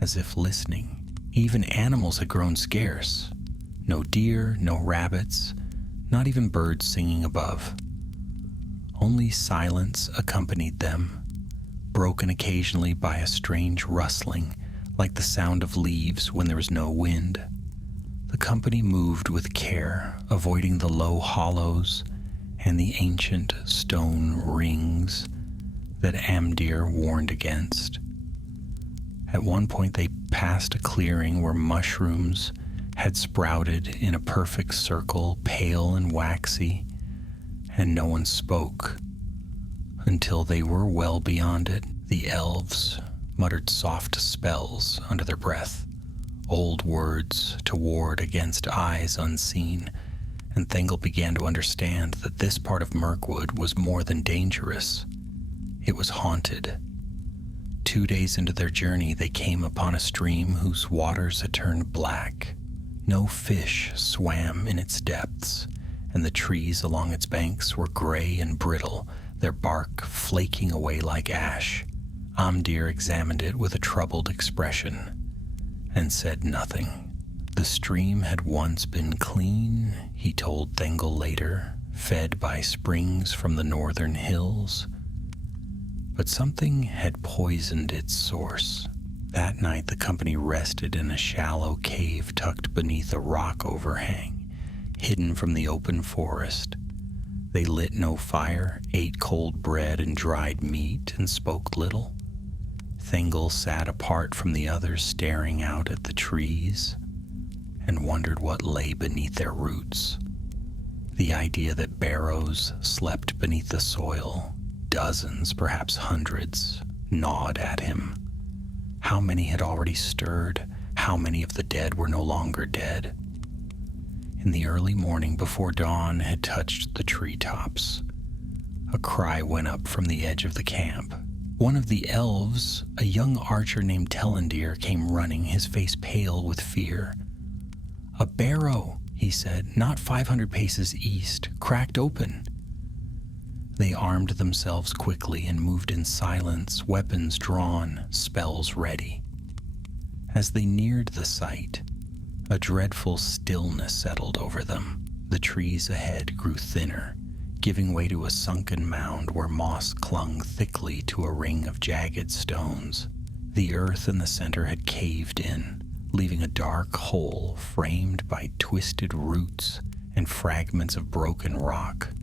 as if listening. Even animals had grown scarce. No deer, no rabbits, not even birds singing above. Only silence accompanied them, broken occasionally by a strange rustling, like the sound of leaves when there was no wind. The company moved with care, avoiding the low hollows and the ancient stone rings that Amdir warned against. At one point they passed a clearing where mushrooms had sprouted in a perfect circle, pale and waxy, and no one spoke until they were well beyond it. The elves muttered soft spells under their breath, old words to ward against eyes unseen, and Thengel began to understand that this part of Mirkwood was more than dangerous. It was haunted. 2 days into their journey, they came upon a stream whose waters had turned black. No fish swam in its depths, and the trees along its banks were gray and brittle, their bark flaking away like ash. Amdir examined it with a troubled expression and said nothing. The stream had once been clean, he told Thengel later, fed by springs from the northern hills. But something had poisoned its source. That night the company rested in a shallow cave tucked beneath a rock overhang, hidden from the open forest. They lit no fire, ate cold bread and dried meat, and spoke little. Thengel sat apart from the others, staring out at the trees, and wondered what lay beneath their roots. The idea that barrows slept beneath the soil, dozens, perhaps hundreds, gnawed at him. How many had already stirred? How many of the dead were no longer dead? In the early morning, before dawn had touched the treetops, a cry went up from the edge of the camp. One of the elves, a young archer named Tellendir, came running, his face pale with fear. "A barrow," he said, "not 500 paces east, cracked open." They armed themselves quickly and moved in silence, weapons drawn, spells ready. As they neared the site, a dreadful stillness settled over them. The trees ahead grew thinner, giving way to a sunken mound where moss clung thickly to a ring of jagged stones. The earth in the center had caved in, leaving a dark hole framed by twisted roots and fragments of broken rock.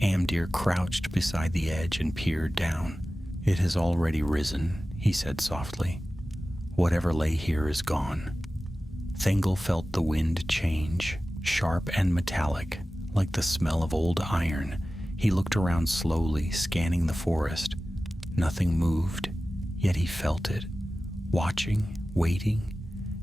Amdir crouched beside the edge and peered down. "It has already risen," he said softly. "Whatever lay here is gone." Thengel felt the wind change, sharp and metallic, like the smell of old iron. He looked around slowly, scanning the forest. Nothing moved, yet he felt it, watching, waiting,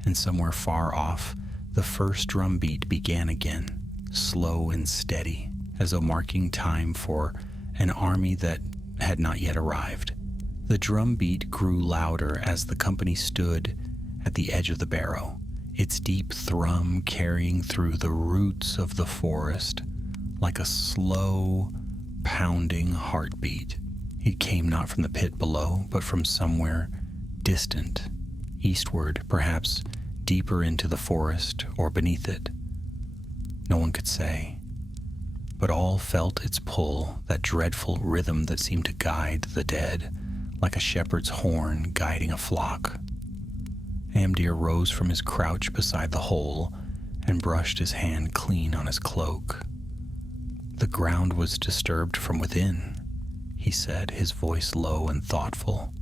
and somewhere far off, the first drum beat began again, slow and steady, as though marking time for an army that had not yet arrived. The drum beat grew louder as the company stood at the edge of the barrow, its deep thrum carrying through the roots of the forest like a slow, pounding heartbeat. It came not from the pit below, but from somewhere distant, eastward, perhaps deeper into the forest or beneath it. No one could say. but all felt its pull, that dreadful rhythm that seemed to guide the dead, like a shepherd's horn guiding a flock. Amdir rose from his crouch beside the hole and brushed his hand clean on his cloak. "The ground was disturbed from within," he said, his voice low and thoughtful.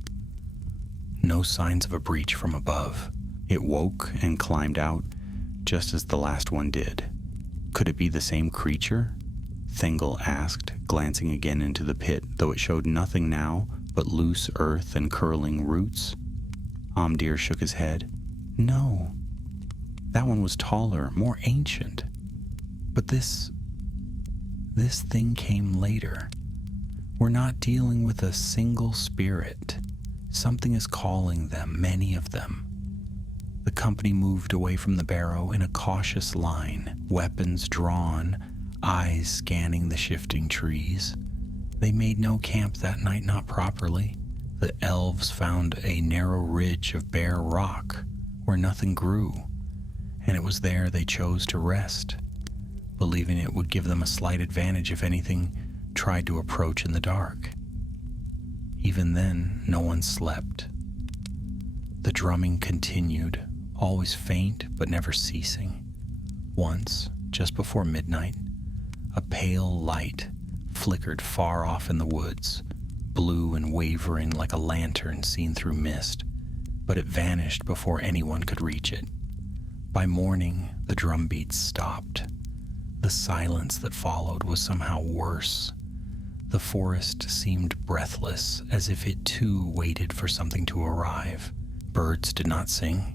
"No signs of a breach from above. It woke and climbed out, just as the last one did. Could it be the same creature?" Thengel asked, glancing again into the pit, though it showed nothing now but loose earth and curling roots. Amdir shook his head. "No. That one was taller, more ancient. But this thing came later. We're not dealing with a single spirit. Something is calling them, many of them." The company moved away from the barrow in a cautious line, weapons drawn, eyes scanning the shifting trees. They made no camp that night, not properly. The elves found a narrow ridge of bare rock where nothing grew, and it was there they chose to rest, believing it would give them a slight advantage if anything tried to approach in the dark. Even then, no one slept. The drumming continued, always faint but never ceasing. Once, just before midnight, a pale light flickered far off in the woods, blue and wavering like a lantern seen through mist, but it vanished before anyone could reach it. By morning, the drum beats stopped. The silence that followed was somehow worse. The forest seemed breathless, as if it too waited for something to arrive. Birds did not sing.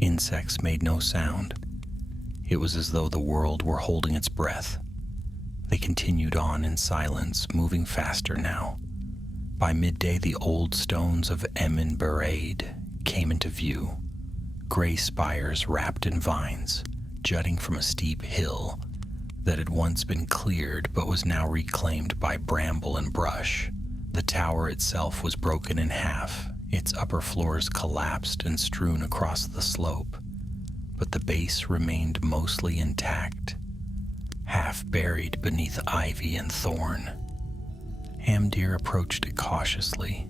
Insects made no sound. It was as though the world were holding its breath. They continued on in silence, moving faster now. By midday, the old stones of Emin Beraid came into view, gray spires wrapped in vines, jutting from a steep hill that had once been cleared but was now reclaimed by bramble and brush. The tower itself was broken in half, its upper floors collapsed and strewn across the slope, but the base remained mostly intact, half buried beneath ivy and thorn. Amdir approached it cautiously,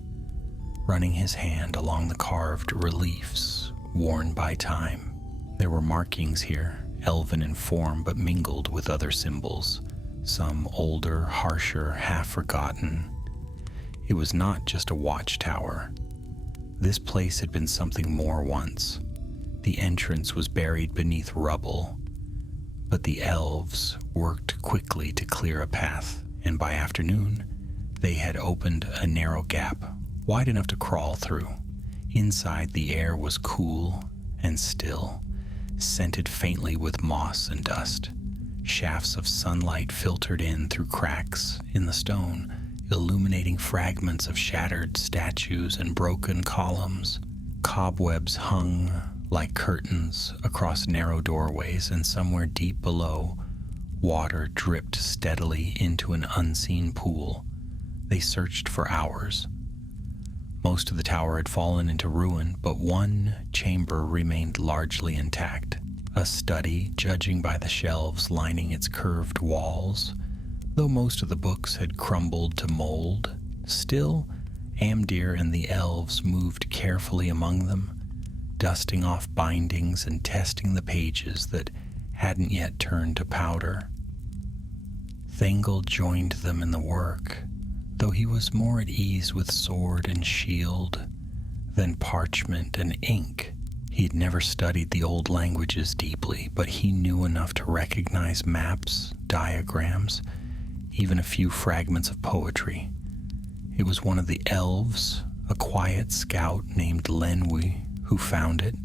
running his hand along the carved reliefs worn by time. There were markings here, elven in form but mingled with other symbols, some older, harsher, half-forgotten. It was not just a watchtower. This place had been something more once. The entrance was buried beneath rubble, but the elves worked quickly to clear a path, and by afternoon, they had opened a narrow gap, wide enough to crawl through. Inside, the air was cool and still, scented faintly with moss and dust. Shafts of sunlight filtered in through cracks in the stone, illuminating fragments of shattered statues and broken columns. Cobwebs hung like curtains across narrow doorways, and somewhere deep below, water dripped steadily into an unseen pool. They searched for hours. Most of the tower had fallen into ruin, but one chamber remained largely intact, a study, judging by the shelves lining its curved walls. Though most of the books had crumbled to mold, still, Amdir and the elves moved carefully among them, dusting off bindings and testing the pages that hadn't yet turned to powder. Thengel joined them in the work, though he was more at ease with sword and shield than parchment and ink. He'd never studied the old languages deeply, but he knew enough to recognize maps, diagrams, even a few fragments of poetry. It was one of the elves, a quiet scout named Lenwi, who found it,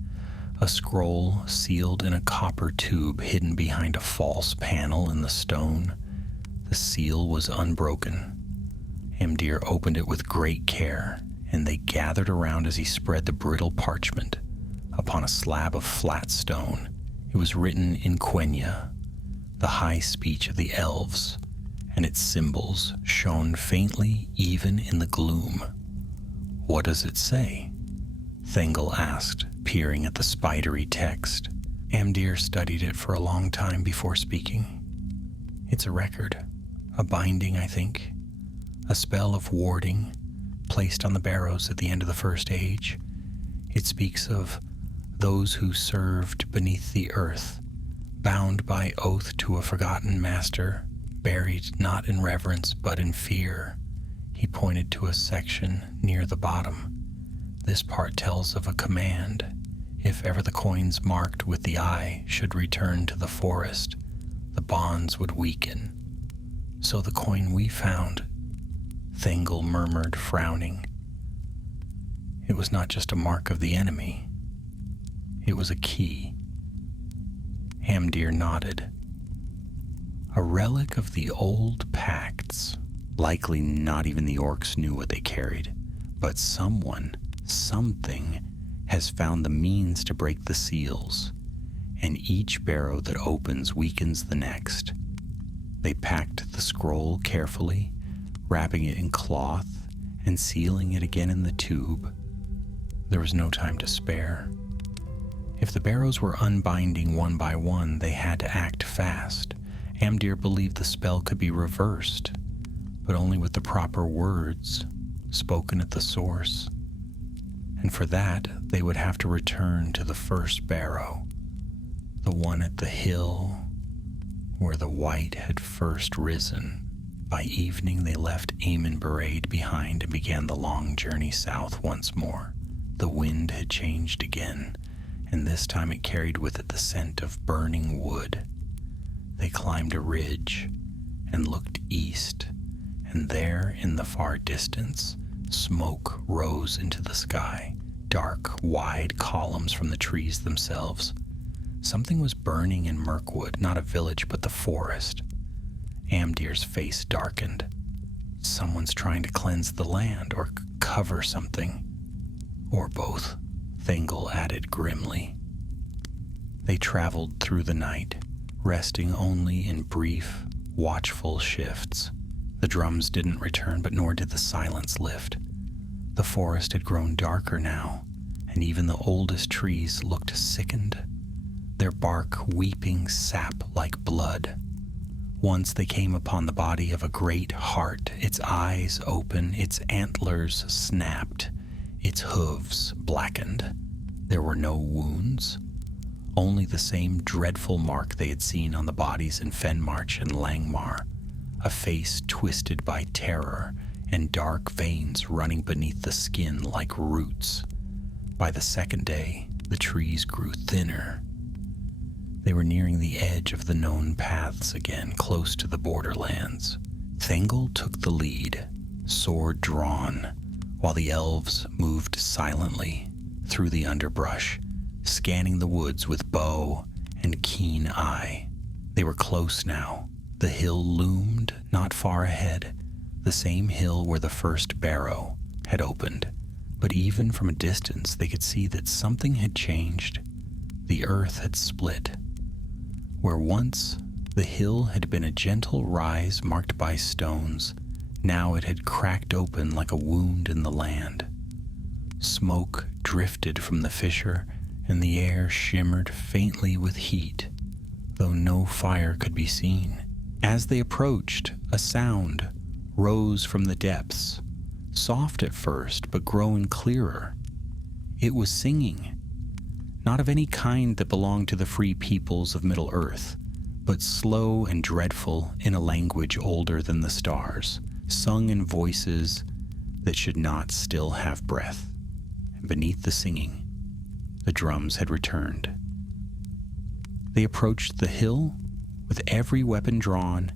a scroll sealed in a copper tube hidden behind a false panel in the stone. The seal was unbroken. Amdir opened it with great care, and they gathered around as he spread the brittle parchment upon a slab of flat stone. It was written in Quenya, the high speech of the elves, and its symbols shone faintly even in the gloom. "What does it say?" Thengel asked, peering at the spidery text. Amdir studied it for a long time before speaking. It's a record, a binding, I think, a spell of warding placed on the barrows at the end of the First Age. It speaks of those who served beneath the earth, bound by oath to a forgotten master, buried not in reverence but in fear. He pointed to a section near the bottom. This part tells of a command. If ever the coins marked with the eye should return to the forest, the bonds would weaken. So the coin we found, Thengel murmured, frowning. It was not just a mark of the enemy. It was a key. Hamdir nodded. A relic of the old pacts. Likely not even the orcs knew what they carried, but someone, something, has found the means to break the seals, and each barrow that opens weakens the next. They packed the scroll carefully, wrapping it in cloth and sealing it again in the tube. There was no time to spare. If the barrows were unbinding one by one, they had to act fast. Amdir believed the spell could be reversed, but only with the proper words spoken at the source. And for that, they would have to return to the first barrow, the one at the hill where the white had first risen. By evening, they left Eamon Barade behind and began the long journey south once more. The wind had changed again, and this time it carried with it the scent of burning wood. They climbed a ridge and looked east, and there in the far distance, smoke rose into the sky, dark, wide columns from the trees themselves. Something was burning in Mirkwood, not a village, but the forest. Amdir's face darkened. Someone's trying to cleanse the land or cover something. Or both, Thengel added grimly. They traveled through the night, resting only in brief, watchful shifts. The drums didn't return, but nor did the silence lift. The forest had grown darker now, and even the oldest trees looked sickened, their bark weeping sap like blood. Once they came upon the body of a great hart, its eyes open, its antlers snapped, its hooves blackened. There were no wounds, only the same dreadful mark they had seen on the bodies in Fenmarch and Langmar, a face twisted by terror and dark veins running beneath the skin like roots. By the second day, the trees grew thinner. They were nearing the edge of the known paths again, close to the borderlands. Thengel took the lead, sword drawn, while the elves moved silently through the underbrush, scanning the woods with bow and keen eye. They were close now. The hill loomed not far ahead, the same hill where the first barrow had opened. But even from a distance, they could see that something had changed. The earth had split. Where once the hill had been a gentle rise marked by stones, now it had cracked open like a wound in the land. Smoke drifted from the fissure, and the air shimmered faintly with heat, though no fire could be seen. As they approached, a sound rose from the depths, soft at first, but growing clearer. It was singing, not of any kind that belonged to the free peoples of Middle-earth, but slow and dreadful in a language older than the stars, sung in voices that should not still have breath. And beneath the singing, the drums had returned. They approached the hill with every weapon drawn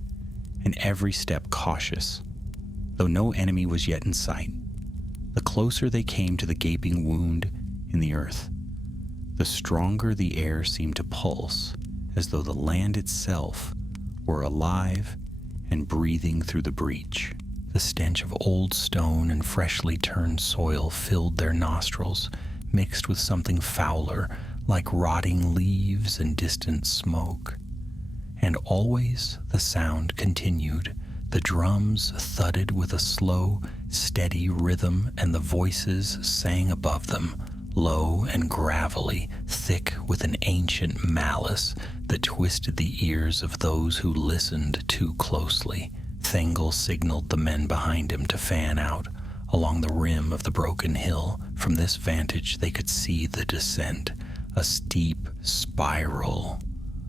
and every step cautious, though no enemy was yet in sight. The closer they came to the gaping wound in the earth, the stronger the air seemed to pulse, as though the land itself were alive and breathing through the breach. The stench of old stone and freshly turned soil filled their nostrils, mixed with something fouler, like rotting leaves and distant smoke. And always the sound continued. The drums thudded with a slow, steady rhythm, and the voices sang above them, low and gravelly, thick with an ancient malice that twisted the ears of those who listened too closely. Thengel signaled the men behind him to fan out along the rim of the broken hill. From this vantage, they could see the descent, a steep spiral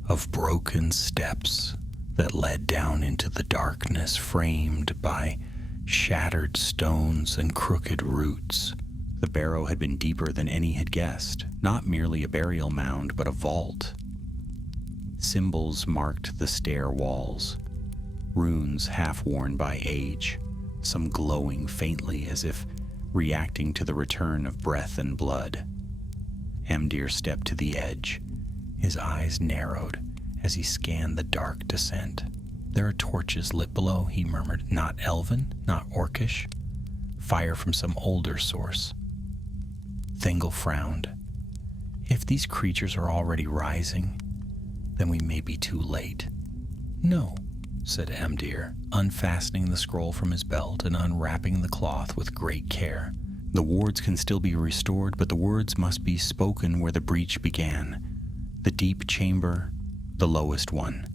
of broken steps that led down into the darkness, framed by shattered stones and crooked roots. The barrow had been deeper than any had guessed, not merely a burial mound, but a vault. Symbols marked the stair walls, runes half-worn by age, some glowing faintly as if reacting to the return of breath and blood. Amdir stepped to the edge. His eyes narrowed as he scanned the dark descent. "There are torches lit below," he murmured. "Not elven, not orcish. Fire from some older source." Thengel frowned. "If these creatures are already rising, then we may be too late." "No," said Amdir, unfastening the scroll from his belt and unwrapping the cloth with great care. "The wards can still be restored, but the words must be spoken where the breach began. The deep chamber, the lowest one.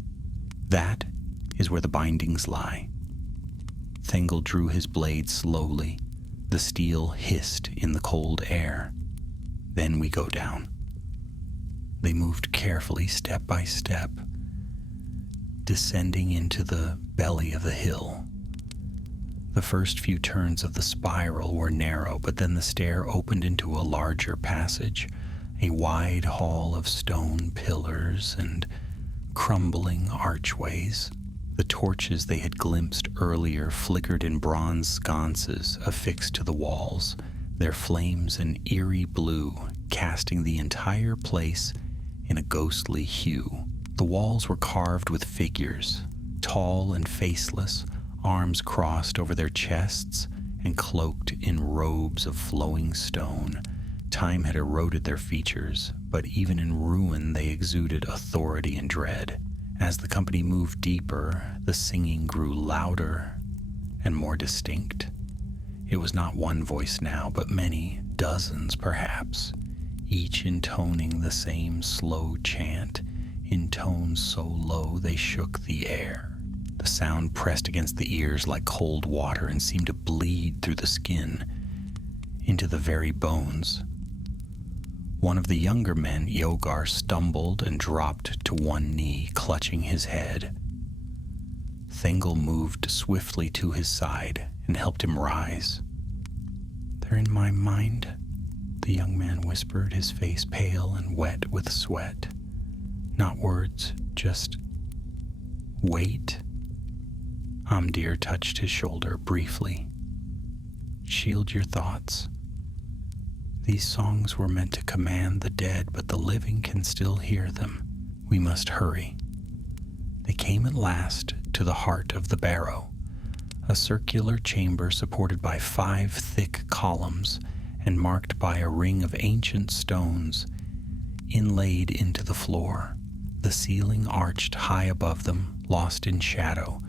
That is where the bindings lie." Thengel drew his blade slowly. The steel hissed in the cold air. "Then we go down." They moved carefully, step by step, descending into the belly of the hill. The first few turns of the spiral were narrow, but then the stair opened into a larger passage, a wide hall of stone pillars and crumbling archways. The torches they had glimpsed earlier flickered in bronze sconces affixed to the walls, their flames an eerie blue, casting the entire place in a ghostly hue. The walls were carved with figures, tall and faceless, arms crossed over their chests and cloaked in robes of flowing stone. Time had eroded their features, but even in ruin they exuded authority and dread. As the company moved deeper, the singing grew louder and more distinct. It was not one voice now, but many, dozens perhaps, each intoning the same slow chant, in tones so low they shook the air. The sound pressed against the ears like cold water and seemed to bleed through the skin into the very bones. One of the younger men, Yogar, stumbled and dropped to one knee, clutching his head. Thengel moved swiftly to his side and helped him rise. "They're in my mind," the young man whispered, his face pale and wet with sweat. "Not words, just wait." Amdir touched his shoulder briefly. "Shield your thoughts. These songs were meant to command the dead, but the living can still hear them. We must hurry." They came at last to the heart of the barrow, a circular chamber supported by 5 thick columns and marked by a ring of ancient stones inlaid into the floor. The ceiling arched high above them, lost in shadow,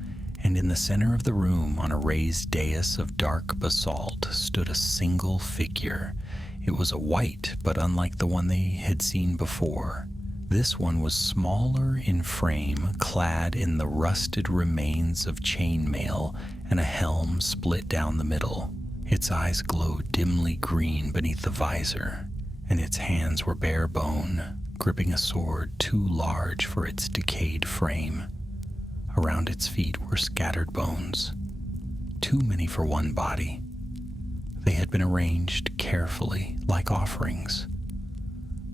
and in the center of the room, on a raised dais of dark basalt, stood a single figure. It was a white, but unlike the one they had seen before. This one was smaller in frame, clad in the rusted remains of chainmail and a helm split down the middle. Its eyes glowed dimly green beneath the visor, and its hands were bare bone, gripping a sword too large for its decayed frame. Around its feet were scattered bones, too many for one body. They had been arranged carefully, like offerings.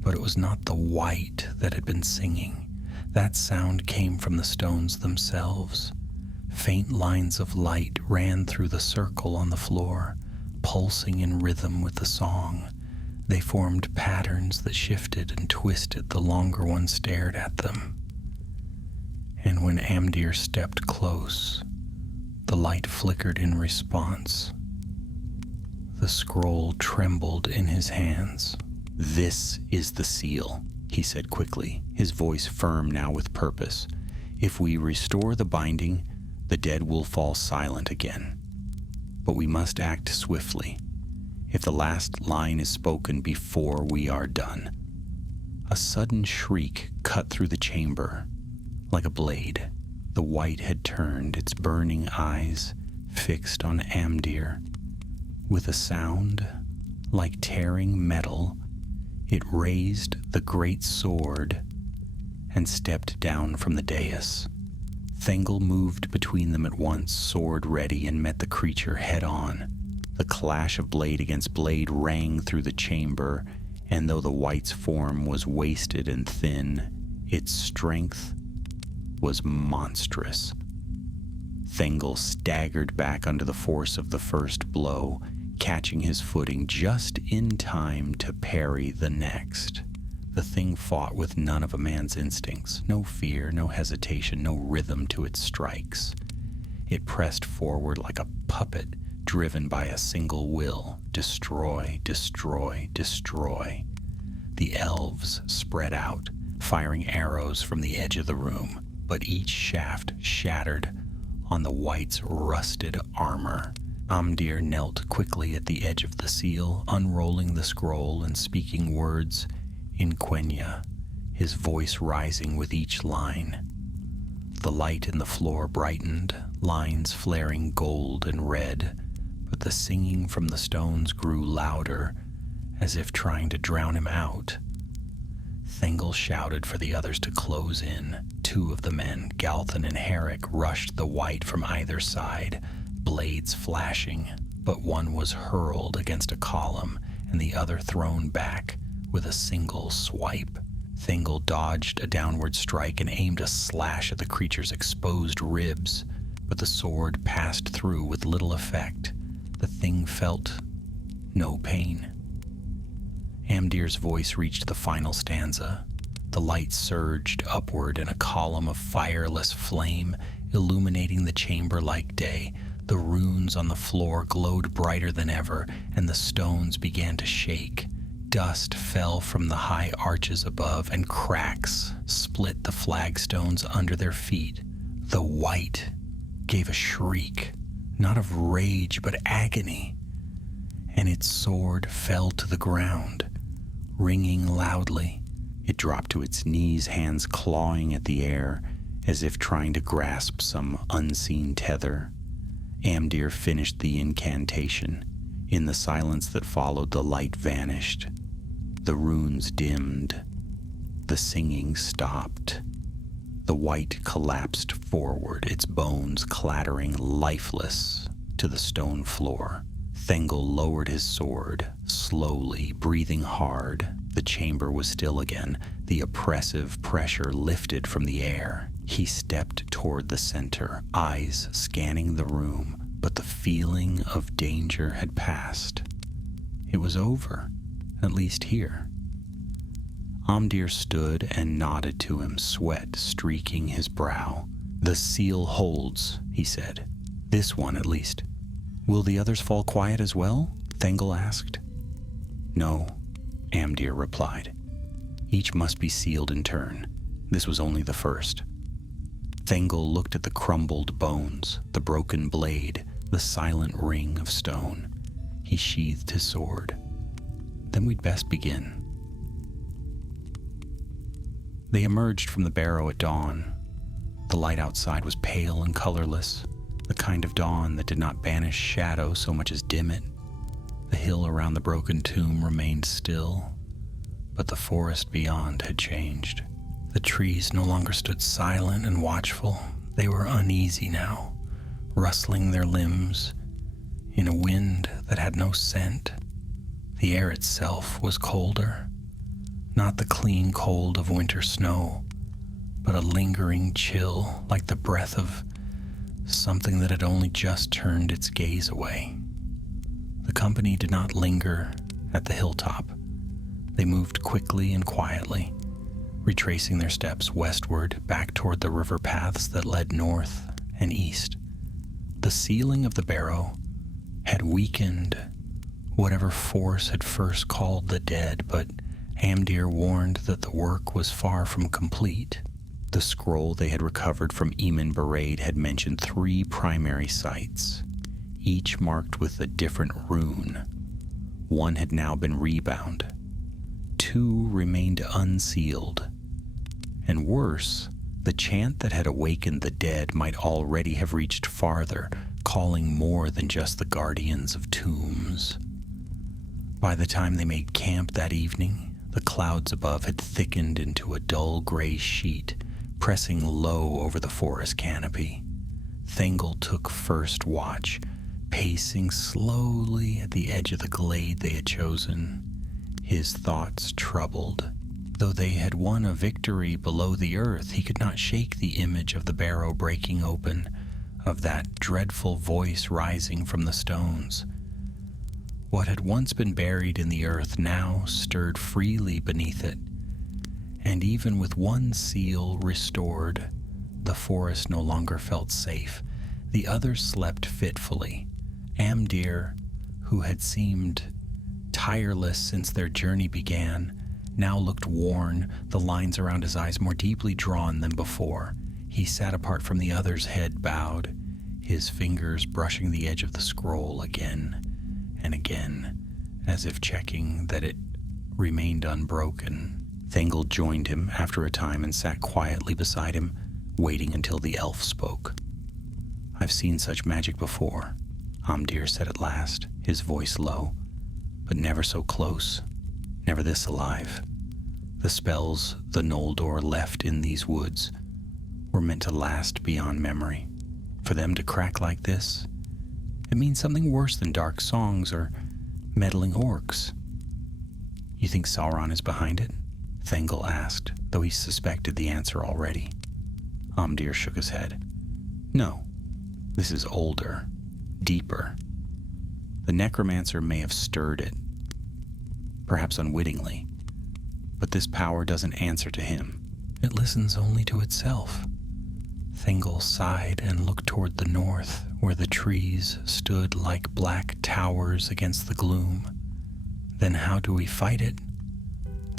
But it was not the white that had been singing. That sound came from the stones themselves. Faint lines of light ran through the circle on the floor, pulsing in rhythm with the song. They formed patterns that shifted and twisted the longer one stared at them. And when Amdir stepped close, the light flickered in response. The scroll trembled in his hands. "This is the seal," he said quickly, his voice firm now with purpose. "If we restore the binding, the dead will fall silent again. But we must act swiftly, if the last line is spoken before we are done. A sudden shriek cut through the chamber. Like a blade, the white had turned, its burning eyes fixed on Amdir. With a sound like tearing metal, it raised the great sword and stepped down from the dais. Thengel moved between them at once, sword ready, and met the creature head on. The clash of blade against blade rang through the chamber, and though the white's form was wasted and thin, its strength was monstrous. Thengel staggered back under the force of the first blow, catching his footing just in time to parry the next. The thing fought with none of a man's instincts, no fear, no hesitation, no rhythm to its strikes. It pressed forward like a puppet driven by a single will: destroy, destroy, destroy. The elves spread out, firing arrows from the edge of the room, but each shaft shattered on the white's rusted armor. Amdir knelt quickly at the edge of the seal, unrolling the scroll and speaking words in Quenya, his voice rising with each line. The light in the floor brightened, lines flaring gold and red, but the singing from the stones grew louder, as if trying to drown him out. Thengel shouted for the others to close in. Two of the men, Galthan and Herrick, rushed the white from either side, blades flashing, but one was hurled against a column and the other thrown back with a single swipe. Thengel dodged a downward strike and aimed a slash at the creature's exposed ribs, but the sword passed through with little effect. The thing felt no pain. Amdir's voice reached the final stanza. The light surged upward in a column of fireless flame, illuminating the chamber like day. The runes on the floor glowed brighter than ever, and the stones began to shake. Dust fell from the high arches above, and cracks split the flagstones under their feet. The white gave a shriek, not of rage but agony, and its sword fell to the ground, ringing loudly. It dropped to its knees, hands clawing at the air, as if trying to grasp some unseen tether. Amdir finished the incantation. In the silence that followed, the light vanished. The runes dimmed. The singing stopped. The white collapsed forward, its bones clattering lifeless to the stone floor. Thengel lowered his sword, slowly, breathing hard. The chamber was still again. The oppressive pressure lifted from the air. He stepped toward the center, eyes scanning the room, but the feeling of danger had passed. It was over, at least here. Amdir stood and nodded to him, sweat streaking his brow. "The seal holds," he said. "This one, at least." "Will the others fall quiet as well?" Thengel asked. "No," Amdir replied. "Each must be sealed in turn. This was only the first." Thengel looked at the crumbled bones, the broken blade, the silent ring of stone. He sheathed his sword. "Then we'd best begin." They emerged from the barrow at dawn. The light outside was pale and colorless, the kind of dawn that did not banish shadow so much as dim it. The hill around the broken tomb remained still, but the forest beyond had changed. The trees no longer stood silent and watchful. They were uneasy now, rustling their limbs in a wind that had no scent. The air itself was colder, not the clean cold of winter snow, but a lingering chill like the breath of something that had only just turned its gaze away. The company did not linger at the hilltop. They moved quickly and quietly, retracing their steps westward back toward the river paths that led north and east. The ceiling of the barrow had weakened whatever force had first called the dead, but Amdir warned that the work was far from complete. The scroll they had recovered from Eamon Baraid had mentioned 3 primary sites, each marked with a different rune. One had now been rebound. two remained unsealed. And worse, the chant that had awakened the dead might already have reached farther, calling more than just the guardians of tombs. By the time they made camp that evening, the clouds above had thickened into a dull gray sheet, pressing low over the forest canopy. Thengel took first watch, pacing slowly at the edge of the glade they had chosen, his thoughts troubled. Though they had won a victory below the earth, he could not shake the image of the barrow breaking open, of that dreadful voice rising from the stones. What had once been buried in the earth now stirred freely beneath it, and even with one seal restored, the forest no longer felt safe. The others slept fitfully. Amdir, who had seemed tireless since their journey began, now looked worn, the lines around his eyes more deeply drawn than before. He sat apart from the others, head bowed, his fingers brushing the edge of the scroll again and again, as if checking that it remained unbroken. Thengel joined him after a time and sat quietly beside him, waiting until the elf spoke. "I've seen such magic before," Amdir said at last, his voice low, "but never so close, never this alive. The spells the Noldor left in these woods were meant to last beyond memory. For them to crack like this, it means something worse than dark songs or meddling orcs." "You think Sauron is behind it?" Thengel asked, though he suspected the answer already. Amdir shook his head. "No, this is older, deeper. The necromancer may have stirred it, perhaps unwittingly, but this power doesn't answer to him. It listens only to itself." Thengel sighed and looked toward the north, where the trees stood like black towers against the gloom. "Then how do we fight it?"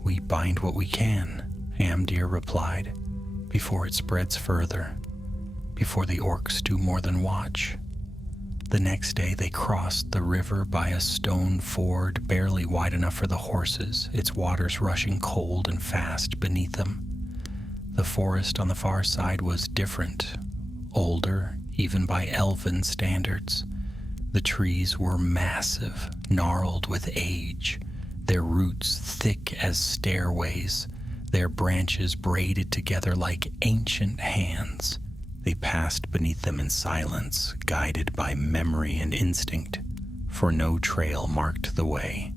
"We bind what we can," Amdir replied, "before it spreads further, before the orcs do more than watch." The next day they crossed the river by a stone ford barely wide enough for the horses, its waters rushing cold and fast beneath them. The forest on the far side was different, older, even by elven standards. The trees were massive, gnarled with age, their roots thick as stairways, their branches braided together like ancient hands. They passed beneath them in silence, guided by memory and instinct, for no trail marked the way.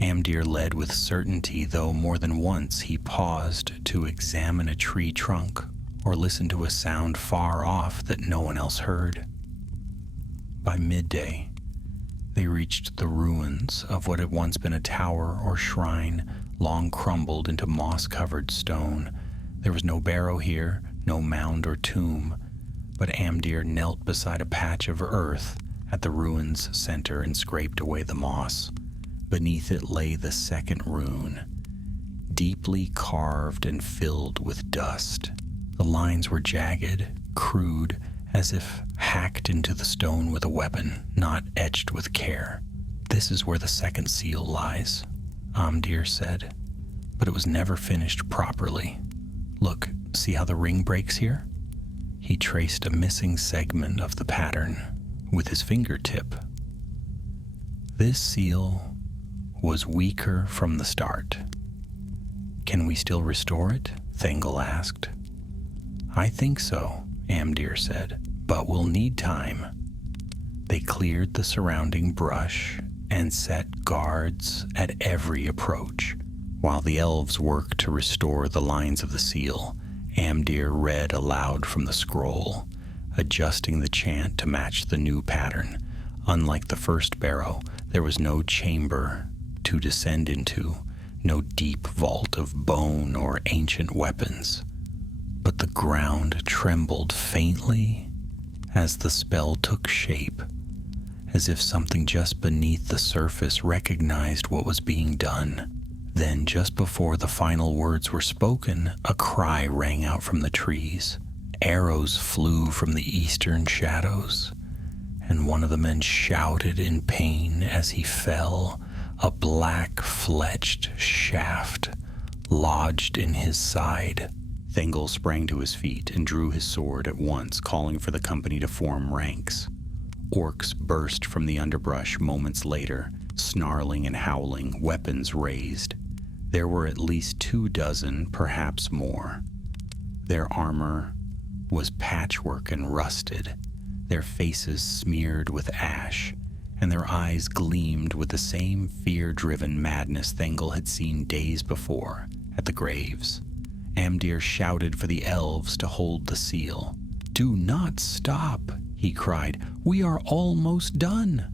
Amdir led with certainty, though more than once he paused to examine a tree trunk or listen to a sound far off that no one else heard. By midday, they reached the ruins of what had once been a tower or shrine, long crumbled into moss-covered stone. There was no barrow here, no mound or tomb, but Amdir knelt beside a patch of earth at the ruin's center and scraped away the moss. Beneath it lay the second rune, deeply carved and filled with dust. The lines were jagged, crude, as if hacked into the stone with a weapon, not etched with care. "This is where the second seal lies," Amdir said, "but it was never finished properly. Look, see how the ring breaks here?" He traced a missing segment of the pattern with his fingertip. "This seal was weaker from the start." "Can we still restore it?" Thengel asked. "I think so," Amdir said, "but we'll need time." They cleared the surrounding brush and set guards at every approach. While the elves worked to restore the lines of the seal, Amdir read aloud from the scroll, adjusting the chant to match the new pattern. Unlike the first barrow, there was no chamber to descend into, no deep vault of bone or ancient weapons. But the ground trembled faintly as the spell took shape, as if something just beneath the surface recognized what was being done. Then, just before the final words were spoken, a cry rang out from the trees. Arrows flew from the eastern shadows, and one of the men shouted in pain as he fell, A black-fletched shaft lodged in his side. Thengel sprang to his feet and drew his sword at once, calling for the company to form ranks. Orcs burst from the underbrush moments later, snarling and howling, weapons raised. There were at least 24, perhaps more. Their armor was patchwork and rusted, their faces smeared with ash, and their eyes gleamed with the same fear-driven madness Thengel had seen days before at the graves. Amdir shouted for the elves to hold the seal. "Do not stop," he cried. "We are almost done."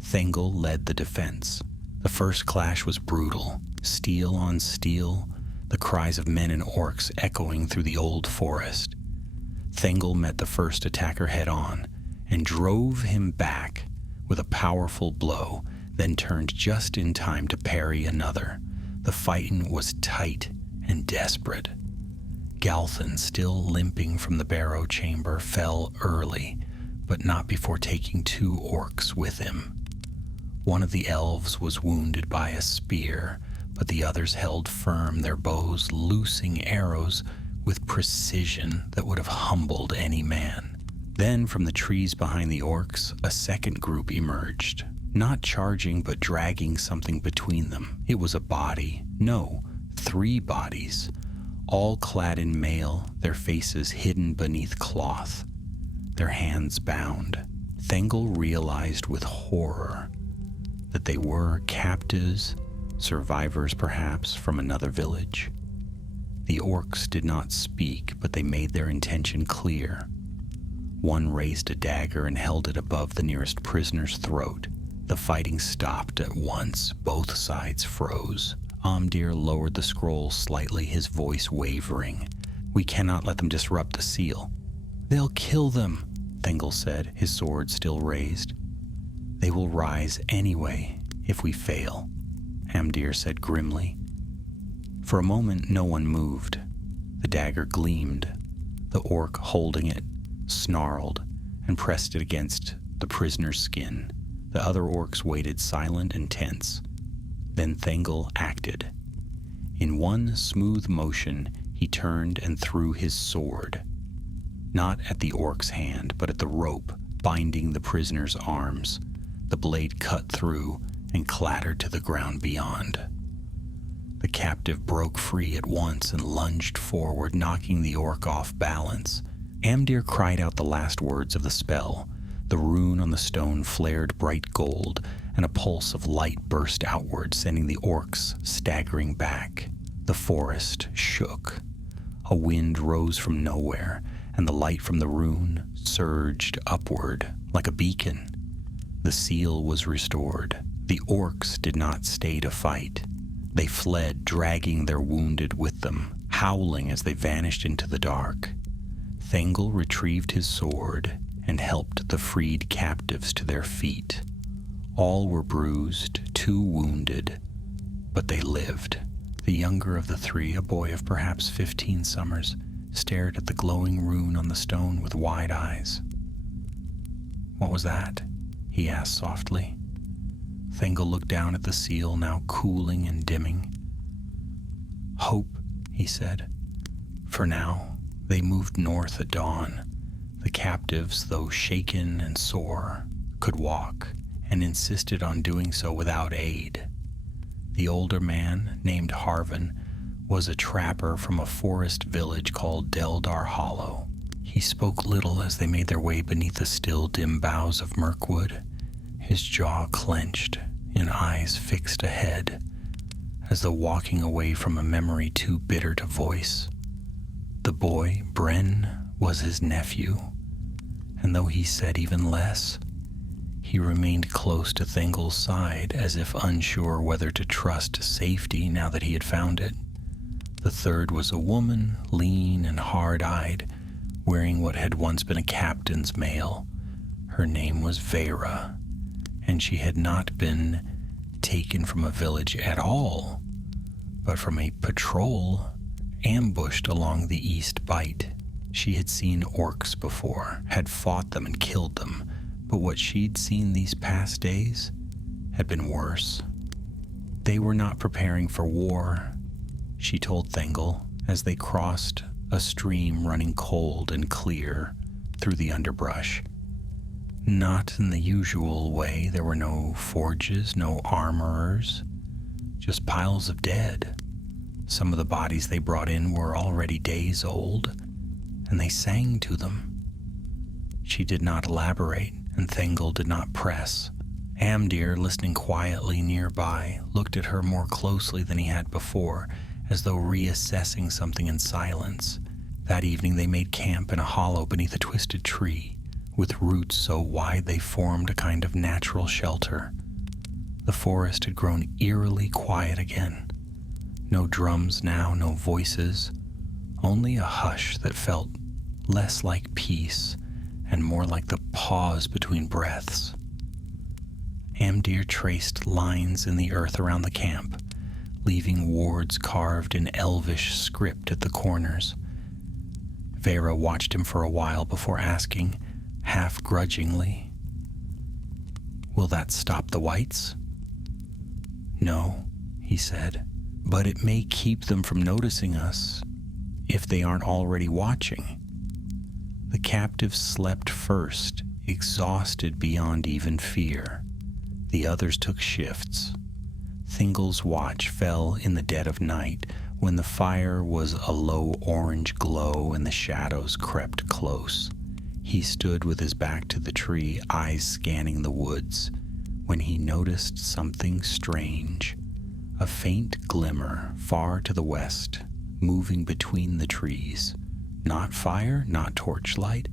Thengel led the defense. The first clash was brutal, steel on steel, the cries of men and orcs echoing through the old forest. Thengel met the first attacker head-on and drove him back with a powerful blow, then turned just in time to parry another. The fighting was tight and desperate. Galthan, still limping from the barrow chamber, fell early, but not before taking 2 orcs with him. One of the elves was wounded by a spear, but the others held firm, their bows loosing arrows with precision that would have humbled any man. Then, from the trees behind the orcs, a second group emerged, not charging but dragging something between them. It was a body. No, 3 bodies, all clad in mail, their faces hidden beneath cloth, their hands bound. Thengel realized with horror that they were captives, survivors perhaps from another village. The orcs did not speak, but they made their intention clear. One raised a dagger and held it above the nearest prisoner's throat. The fighting stopped at once. Both sides froze. Amdir lowered the scroll slightly, his voice wavering. "We cannot let them disrupt the seal." "They'll kill them," Thengel said, his sword still raised. "They will rise anyway if we fail," Amdir said grimly. For a moment, no one moved. The dagger gleamed. The orc holding it snarled and pressed it against the prisoner's skin. The other orcs waited silent and tense. Then Thengel acted. In one smooth motion, he turned and threw his sword. Not at the orc's hand, but at the rope binding the prisoner's arms. The blade cut through and clattered to the ground beyond. The captive broke free at once and lunged forward, knocking the orc off balance. Amdir cried out the last words of the spell. The rune on the stone flared bright gold, and a pulse of light burst outward, sending the orcs staggering back. The forest shook. A wind rose from nowhere, and the light from the rune surged upward like a beacon. The seal was restored. The orcs did not stay to fight. They fled, dragging their wounded with them, howling as they vanished into the dark. Thengel retrieved his sword and helped the freed captives to their feet. All were bruised, 2 wounded, but they lived. The younger of the 3, a boy of perhaps 15 summers, stared at the glowing rune on the stone with wide eyes. "What was that?" he asked softly. Thengel looked down at the seal, now cooling and dimming. "Hope," he said. For now, they moved north at dawn. The captives, though shaken and sore, could walk, and insisted on doing so without aid. The older man, named Harvin, was a trapper from a forest village called Deldar Hollow. He spoke little as they made their way beneath the still dim boughs of Mirkwood, his jaw clenched and eyes fixed ahead, as though walking away from a memory too bitter to voice. The boy, Bren, was his nephew, and though he said even less, he remained close to Thengel's side, as if unsure whether to trust safety now that he had found it. The third was a woman, lean and hard-eyed, wearing what had once been a captain's mail. Her name was Vera, and she had not been taken from a village at all, but from a patrol ambushed along the East Bight. She had seen orcs before, had fought them and killed them, but what she'd seen these past days had been worse. They were not preparing for war, she told Thengel as they crossed a stream running cold and clear through the underbrush. Not in the usual way. There were no forges, no armorers, just piles of dead. Some of the bodies they brought in were already days old, and they sang to them. She did not elaborate, and Thengel did not press. Amdir, listening quietly nearby, looked at her more closely than he had before, as though reassessing something in silence. That evening they made camp in a hollow beneath a twisted tree, with roots so wide they formed a kind of natural shelter. The forest had grown eerily quiet again. No drums now, no voices, only a hush that felt less like peace and more like the pause between breaths. Amdir traced lines in the earth around the camp, leaving wards carved in elvish script at the corners. Vera watched him for a while before asking, half grudgingly, "Will that stop the whites?" "No," he said, "but it may keep them from noticing us if they aren't already watching." The captives slept first, exhausted beyond even fear. The others took shifts. Thengel's watch fell in the dead of night, when the fire was a low orange glow and the shadows crept close. He stood with his back to the tree, eyes scanning the woods, when he noticed something strange. A faint glimmer far to the west, moving between the trees. Not fire, not torchlight,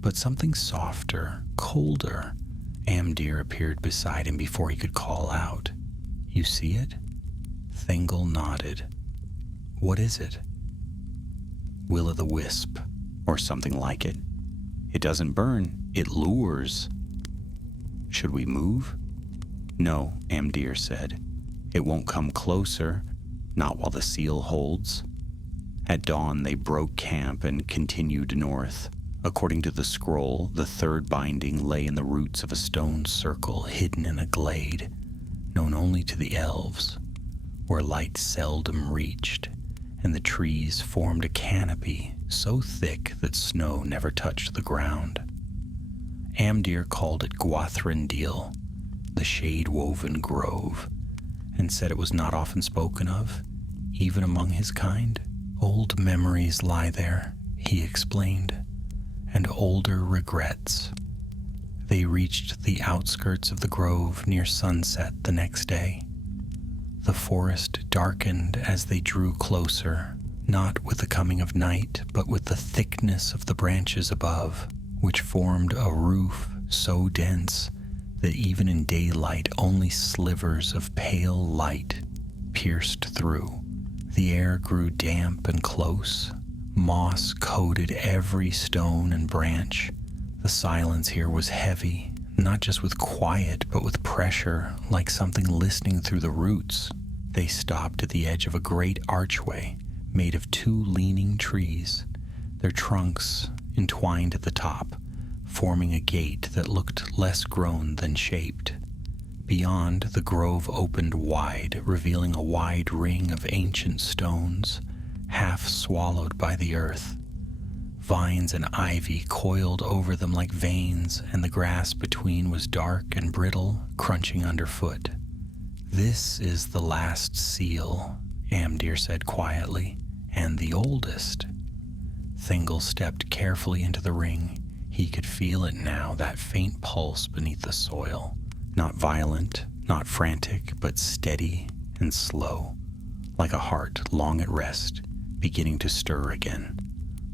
but something softer, colder. Amdir appeared beside him before he could call out. "You see it?" Thengel nodded. "What is it?" "Will-o'-the-wisp, or something like it. It doesn't burn, it lures." "Should we move?" "No," Amdir said. "It won't come closer, not while the seal holds." At dawn, they broke camp and continued north. According to the scroll, the third binding lay in the roots of a stone circle hidden in a glade, known only to the elves, where light seldom reached, and the trees formed a canopy so thick that snow never touched the ground. Amdir called it Gwathrendiel, the shade-woven grove, and said it was not often spoken of, even among his kind. "Old memories lie there," he explained, "and older regrets." They reached the outskirts of the grove near sunset the next day. The forest darkened as they drew closer, not with the coming of night, but with the thickness of the branches above, which formed a roof so dense that even in daylight only slivers of pale light pierced through. The air grew damp and close. Moss coated every stone and branch. The silence here was heavy, not just with quiet, but with pressure, like something listening through the roots. They stopped at the edge of a great archway made of two leaning trees, their trunks entwined at the top, forming a gate that looked less grown than shaped. Beyond, the grove opened wide, revealing a wide ring of ancient stones, half swallowed by the earth. Vines and ivy coiled over them like veins, and the grass between was dark and brittle, crunching underfoot. "This is the last seal," Amdir said quietly, "and the oldest." Thengel stepped carefully into the ring. He could feel it now, that faint pulse beneath the soil. Not violent, not frantic, but steady and slow, like a heart long at rest, beginning to stir again.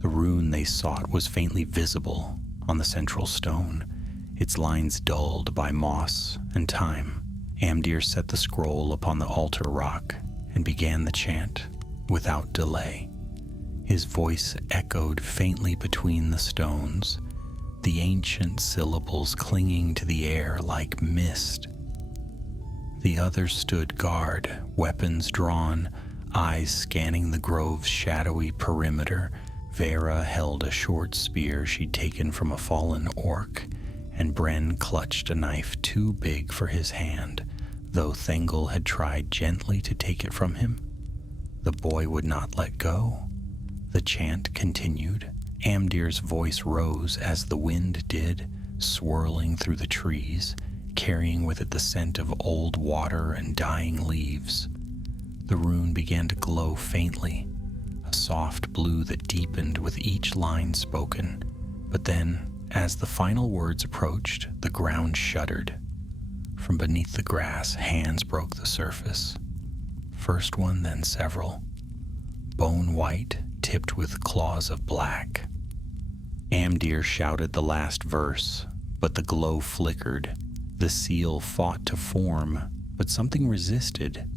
The rune they sought was faintly visible on the central stone, its lines dulled by moss and time. Amdir set the scroll upon the altar rock and began the chant without delay. His voice echoed faintly between the stones, the ancient syllables clinging to the air like mist. The others stood guard, weapons drawn, eyes scanning the grove's shadowy perimeter. Vera held a short spear she'd taken from a fallen orc, and Bren clutched a knife too big for his hand, Though Thengel had tried gently to take it from him, the boy would not let go. The chant continued. Amdir's voice rose as the wind did, swirling through the trees, carrying with it the scent of old water and dying leaves. The rune began to glow faintly, a soft blue that deepened with each line spoken. But then, as the final words approached, the ground shuddered. From beneath the grass, hands broke the surface. First one, then several. Bone white, tipped with claws of black. Amdir shouted the last verse, but the glow flickered. The seal fought to form, but something resisted.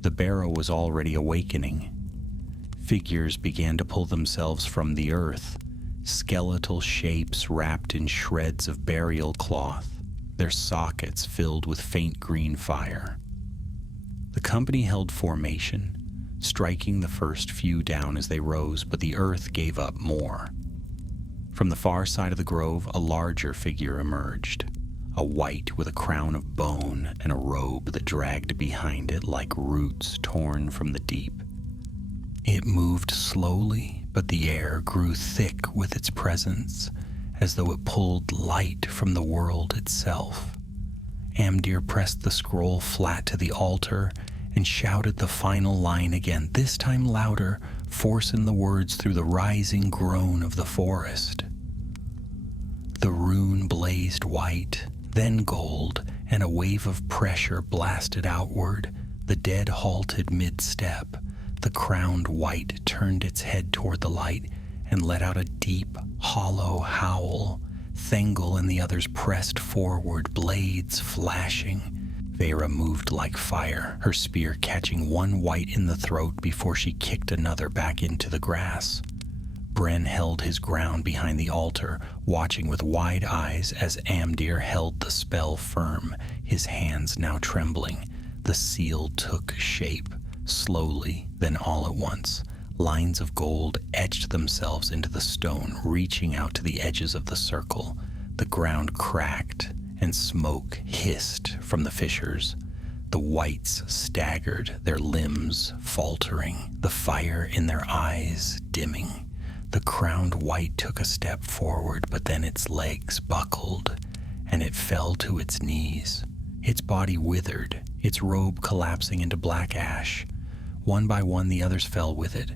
The barrow was already awakening. Figures began to pull themselves from the earth, skeletal shapes wrapped in shreds of burial cloth, their sockets filled with faint green fire. The company held formation, striking the first few down as they rose, but the earth gave up more. From the far side of the grove, a larger figure emerged, a wight with a crown of bone and a robe that dragged behind it like roots torn from the deep. It moved slowly, but the air grew thick with its presence, as though it pulled light from the world itself. Amdir pressed the scroll flat to the altar and shouted the final line again, this time louder, forcing the words through the rising groan of the forest. The rune blazed white, then gold, and a wave of pressure blasted outward. The dead halted mid-step. The crowned wight turned its head toward the light and let out a deep, hollow howl. Thengel and the others pressed forward, blades flashing. Vera moved like fire, her spear catching one wight in the throat before she kicked another back into the grass. Bren held his ground behind the altar, watching with wide eyes as Amdir held the spell firm, his hands now trembling. The seal took shape, slowly, then all at once. Lines of gold etched themselves into the stone, reaching out to the edges of the circle. The ground cracked, and smoke hissed from the fissures. The wights staggered, their limbs faltering, the fire in their eyes dimming. The crowned wight took a step forward, but then its legs buckled, and it fell to its knees. Its body withered, its robe collapsing into black ash. One by one, the others fell with it.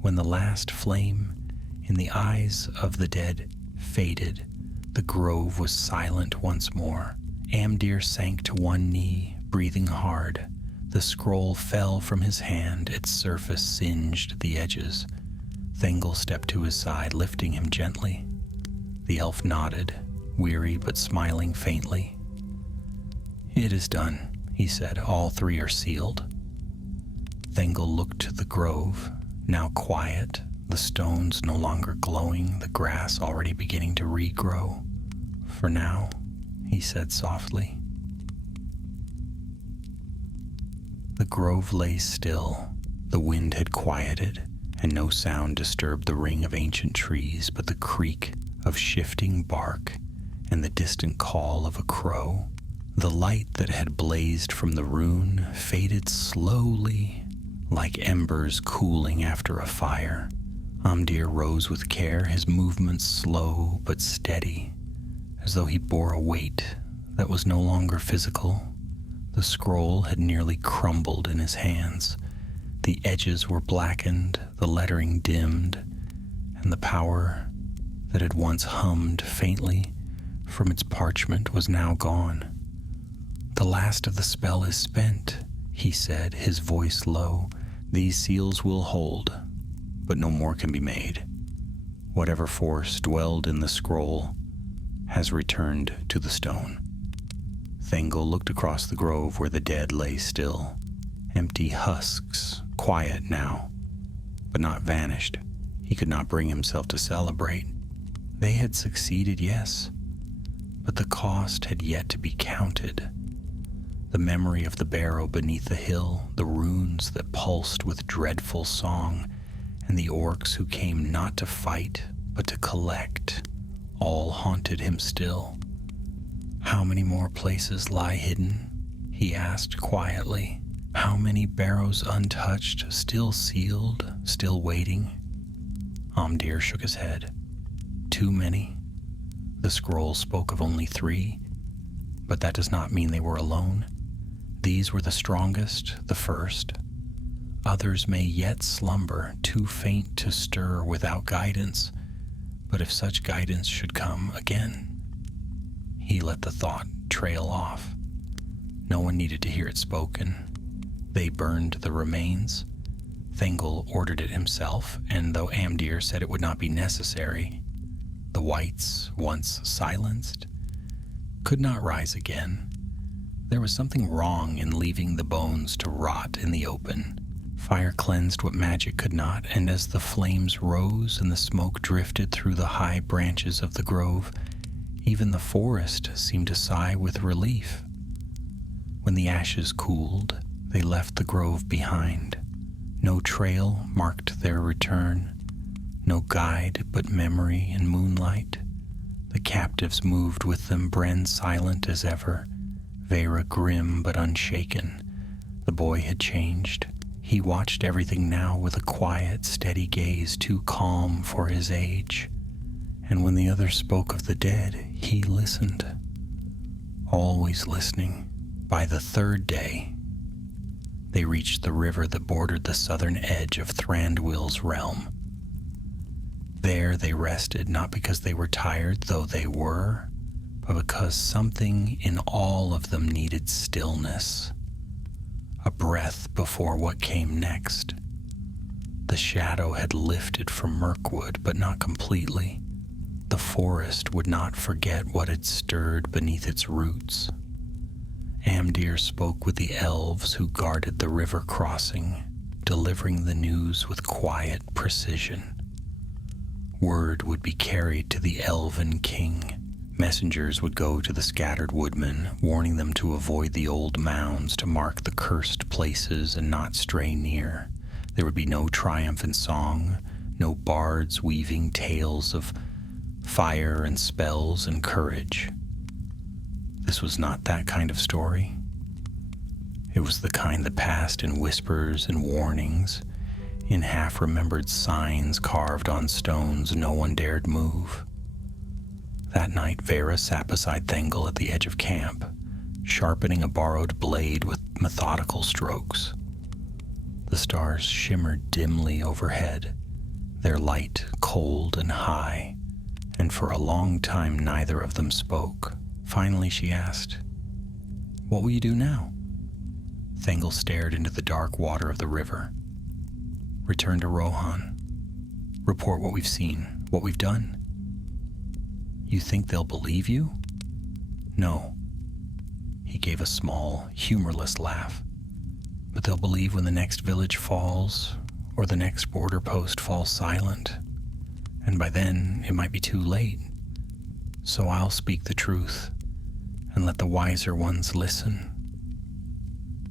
When the last flame in the eyes of the dead faded, the grove was silent once more. Amdir sank to one knee, breathing hard. The scroll fell from his hand, its surface singed the edges. Thengel stepped to his side, lifting him gently. The elf nodded, weary but smiling faintly. "It is done," he said. "All three are sealed." Thengel looked to the grove, now quiet, the stones no longer glowing, the grass already beginning to regrow. "For now," he said softly. The grove lay still. The wind had quieted, and no sound disturbed the ring of ancient trees but the creak of shifting bark and the distant call of a crow. The light that had blazed from the rune faded slowly, like embers cooling after a fire. Amdir rose with care, his movements slow but steady, as though he bore a weight that was no longer physical. The scroll had nearly crumbled in his hands. The edges were blackened, the lettering dimmed, and the power that had once hummed faintly from its parchment was now gone. "The last of the spell is spent," he said, his voice low. "These seals will hold, but no more can be made. Whatever force dwelled in the scroll has returned to the stone." Thengel looked across the grove where the dead lay still, empty husks, quiet now, but not vanished. He could not bring himself to celebrate. They had succeeded, yes, but the cost had yet to be counted. The memory of the barrow beneath the hill, the runes that pulsed with dreadful song, and the orcs who came not to fight, but to collect, all haunted him still. How many more places lie hidden? he asked quietly. How many barrows untouched, still sealed, still waiting? Amdir shook his head. Too many. The scroll spoke of only 3, but that does not mean they were alone. These were the strongest, the first. Others may yet slumber, too faint to stir without guidance, but if such guidance should come again. He let the thought trail off. No one needed to hear it spoken. They burned the remains. Thengel ordered it himself, and though Amdir said it would not be necessary, the whites, once silenced, could not rise again. There was something wrong in leaving the bones to rot in the open. Fire cleansed what magic could not, and as the flames rose and the smoke drifted through the high branches of the grove, even the forest seemed to sigh with relief. When the ashes cooled, they left the grove behind. No trail marked their return, no guide but memory and moonlight. The captives moved with them, Bren silent as ever, Vera grim but unshaken. The boy had changed. He watched everything now with a quiet, steady gaze too calm for his age. And when the others spoke of the dead, he listened. Always listening. By the 3rd day, they reached the river that bordered the southern edge of Thranduil's realm. There they rested, not because they were tired, though they were, but because something in all of them needed stillness. A breath before what came next. The shadow had lifted from Mirkwood, but not completely. The forest would not forget what had stirred beneath its roots. Amdir spoke with the elves who guarded the river crossing, delivering the news with quiet precision. Word would be carried to the elven king. Messengers would go to the scattered woodmen, warning them to avoid the old mounds, to mark the cursed places and not stray near. There would be no triumphant song, no bards weaving tales of fire and spells and courage. This was not that kind of story. It was the kind that passed in whispers and warnings, in half-remembered signs carved on stones no one dared move. That night, Vera sat beside Thengel at the edge of camp, sharpening a borrowed blade with methodical strokes. The stars shimmered dimly overhead, their light cold and high, and for a long time neither of them spoke. Finally she asked, "What will you do now?" Thengel stared into the dark water of the river. "Return to Rohan. Report what we've seen, what we've done." "You think they'll believe you?" "No." He gave a small, humorless laugh. "But they'll believe when the next village falls, or the next border post falls silent. And by then, it might be too late. So I'll speak the truth, and let the wiser ones listen."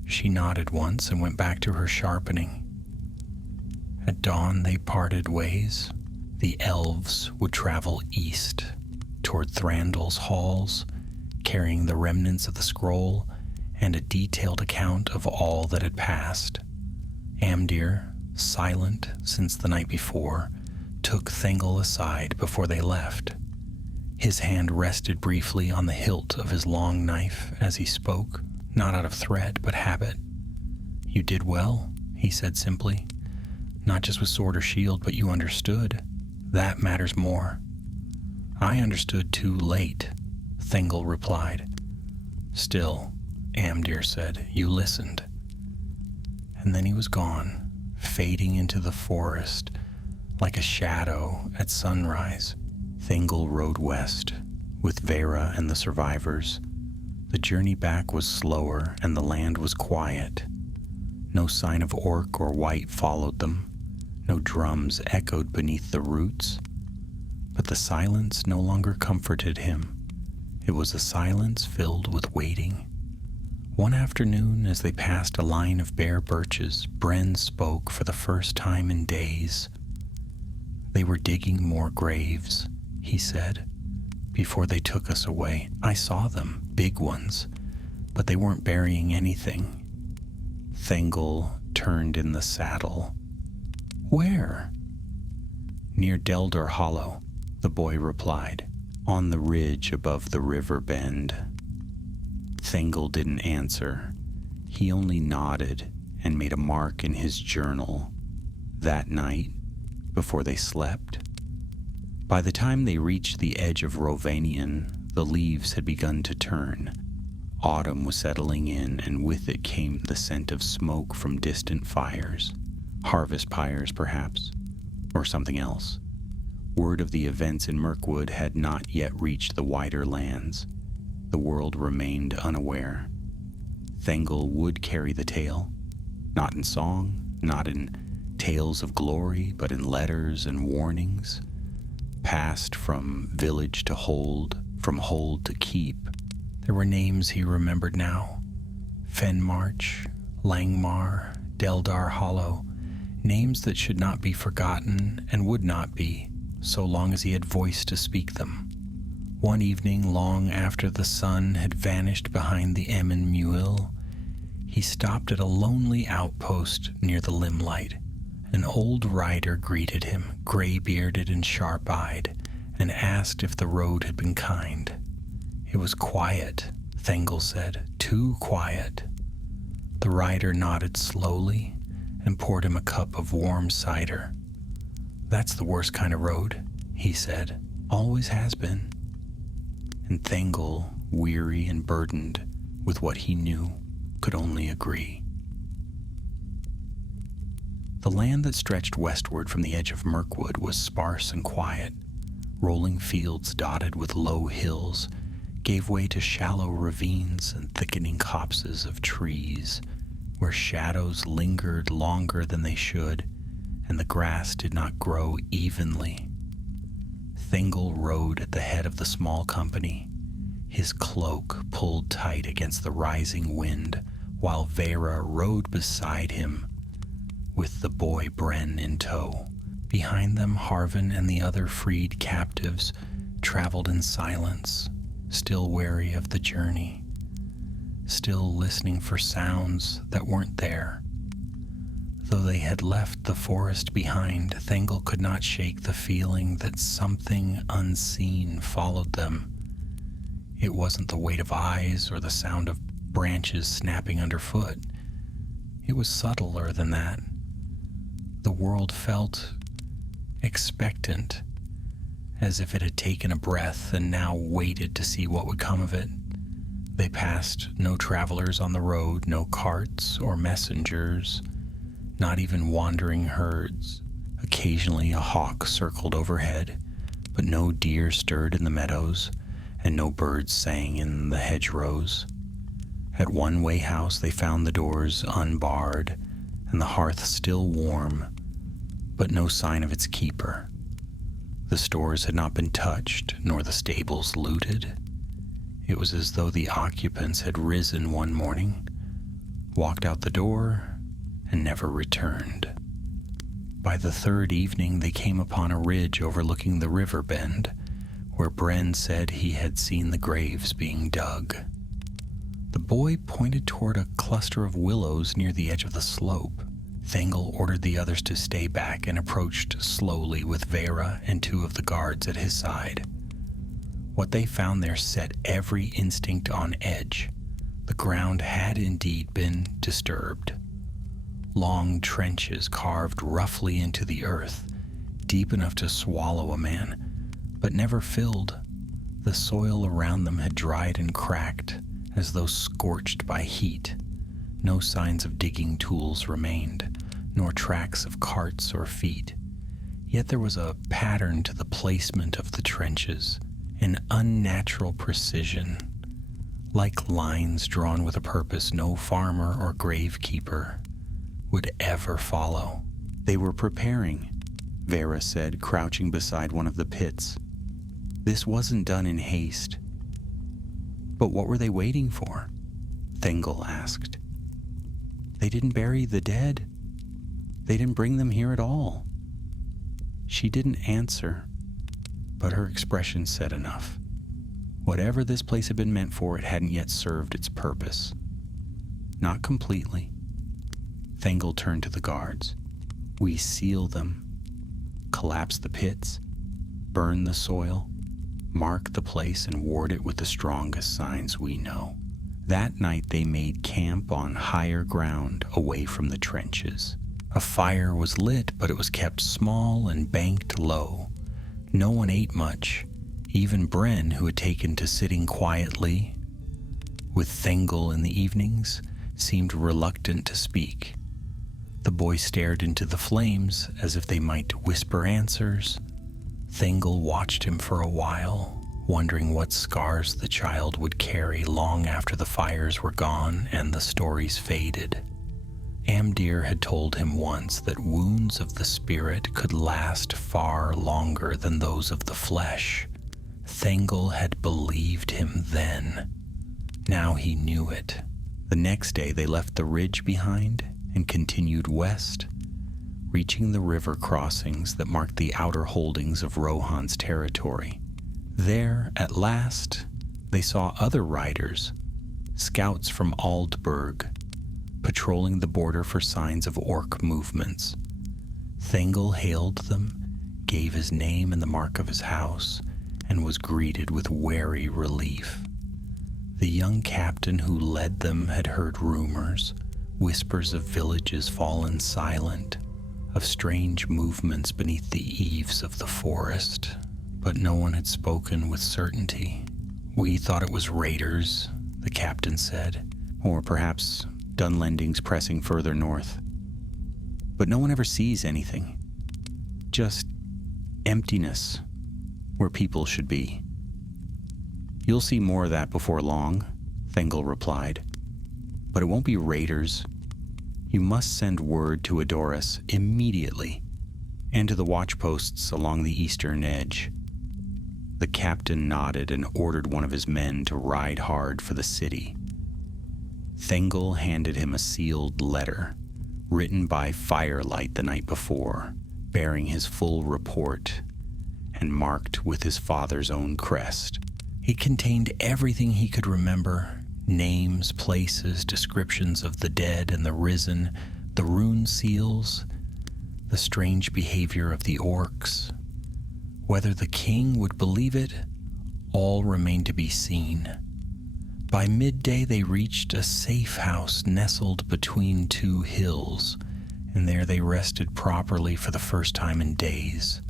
She nodded once and went back to her sharpening. At dawn, they parted ways. The elves would travel east, toward Thranduil's halls, carrying the remnants of the scroll and a detailed account of all that had passed. Amdir, silent since the night before, took Thengel aside before they left. His hand rested briefly on the hilt of his long knife as he spoke, not out of threat but habit. "You did well," he said simply. "Not just with sword or shield, but you understood. That matters more." "I understood too late," Thengel replied. "Still," Amdir said, "you listened." And then he was gone, fading into the forest like a shadow at sunrise. Thengel rode west, with Vera and the survivors. The journey back was slower, and the land was quiet. No sign of orc or white followed them. No drums echoed beneath the roots. But the silence no longer comforted him. It was a silence filled with waiting. One afternoon, as they passed a line of bare birches, Bren spoke for the first time in days. "They were digging more graves," he said, "before they took us away. I saw them, big ones. but they weren't burying anything. Thengel turned in the saddle. Where? Near Deldor Hollow, the boy replied, on the ridge above the river bend. Thengel didn't answer. He only nodded and made a mark in his journal. That night, before they slept, by the time they reached the edge of Rovanion, the leaves had begun to turn. Autumn was settling in, and with it came the scent of smoke from distant fires. Harvest pyres, perhaps, or something else. Word of the events in Mirkwood had not yet reached the wider lands. The world remained unaware. Thengel would carry the tale, not in song, not in tales of glory, but in letters and warnings, passed from village to hold, from hold to keep. There were names he remembered now: Fenmarch, Langmar, Deldar Hollow, names that should not be forgotten and would not be, so long as he had voice to speak them. One evening, long after the sun had vanished behind the Emyn Muil, he stopped at a lonely outpost near the Limelight. An old rider greeted him, gray-bearded and sharp-eyed, and asked if the road had been kind. It was quiet, Thengel said, too quiet. The rider nodded slowly and poured him a cup of warm cider. That's the worst kind of road, he said. Always has been. And Thengel, weary and burdened with what he knew, could only agree. The land that stretched westward from the edge of Mirkwood was sparse and quiet. Rolling fields dotted with low hills gave way to shallow ravines and thickening copses of trees, where shadows lingered longer than they should, and the grass did not grow evenly. Thengel rode at the head of the small company, his cloak pulled tight against the rising wind, while Vera rode beside him, with the boy Bren in tow. Behind them, Harvin and the other freed captives traveled in silence, still wary of the journey, still listening for sounds that weren't there. Though they had left the forest behind, Thengel could not shake the feeling that something unseen followed them. It wasn't the weight of eyes or the sound of branches snapping underfoot. It was subtler than that. The world felt expectant, as if it had taken a breath and now waited to see what would come of it. They passed no travelers on the road, no carts or messengers, not even wandering herds. Occasionally a hawk circled overhead, but no deer stirred in the meadows, and no birds sang in the hedgerows. At one way house they found the doors unbarred, and the hearth still warm, but no sign of its keeper. The stores had not been touched, nor the stables looted. It was as though the occupants had risen one morning, walked out the door, and never returned. By the third evening they came upon a ridge overlooking the river bend, where Bren said he had seen the graves being dug. The boy pointed toward a cluster of willows near the edge of the slope. Thengel ordered the others to stay back and approached slowly with Vera and two of the guards at his side. What they found there set every instinct on edge. The ground had indeed been disturbed. Long trenches carved roughly into the earth, deep enough to swallow a man, but never filled. The soil around them had dried and cracked, as though scorched by heat. No signs of digging tools remained, nor tracks of carts or feet. Yet there was a pattern to the placement of the trenches, an unnatural precision, like lines drawn with a purpose no farmer or gravekeeper would ever follow. They were preparing, Vera said, crouching beside one of the pits. This wasn't done in haste. But what were they waiting for? Thengel asked. They didn't bury the dead. They didn't bring them here at all. She didn't answer, but her expression said enough. Whatever this place had been meant for, it hadn't yet served its purpose. Not completely. Thengel turned to the guards. We seal them, collapse the pits, burn the soil, mark the place, and ward it with the strongest signs we know. That night they made camp on higher ground away from the trenches. A fire was lit, but it was kept small and banked low. No one ate much. Even Bren, who had taken to sitting quietly with Thengel in the evenings, seemed reluctant to speak. The boy stared into the flames as if they might whisper answers. Thengel watched him for a while, wondering what scars the child would carry long after the fires were gone and the stories faded. Amdir had told him once that wounds of the spirit could last far longer than those of the flesh. Thengel had believed him then. Now he knew it. The next day they left the ridge behind and continued west, reaching the river crossings that marked the outer holdings of Rohan's territory. There, at last, they saw other riders, scouts from Aldburg, patrolling the border for signs of orc movements. Thengel hailed them, gave his name and the mark of his house, and was greeted with wary relief. The young captain who led them had heard rumors, whispers of villages fallen silent, of strange movements beneath the eaves of the forest, but no one had spoken with certainty. We thought it was raiders, the captain said, or perhaps Dunlendings pressing further north. But no one ever sees anything. Just emptiness where people should be. You'll see more of that before long, Thengel replied. But it won't be raiders. You must send word to Adoris immediately, and to the watchposts along the eastern edge. The captain nodded and ordered one of his men to ride hard for the city. Thengel handed him a sealed letter, written by firelight the night before, bearing his full report, and marked with his father's own crest. It contained everything he could remember: names, places, descriptions of the dead and the risen, the rune seals, the strange behavior of the orcs. Whether the king would believe it, all remained to be seen. By midday they reached a safe house nestled between two hills, and there they rested properly for the first time in days.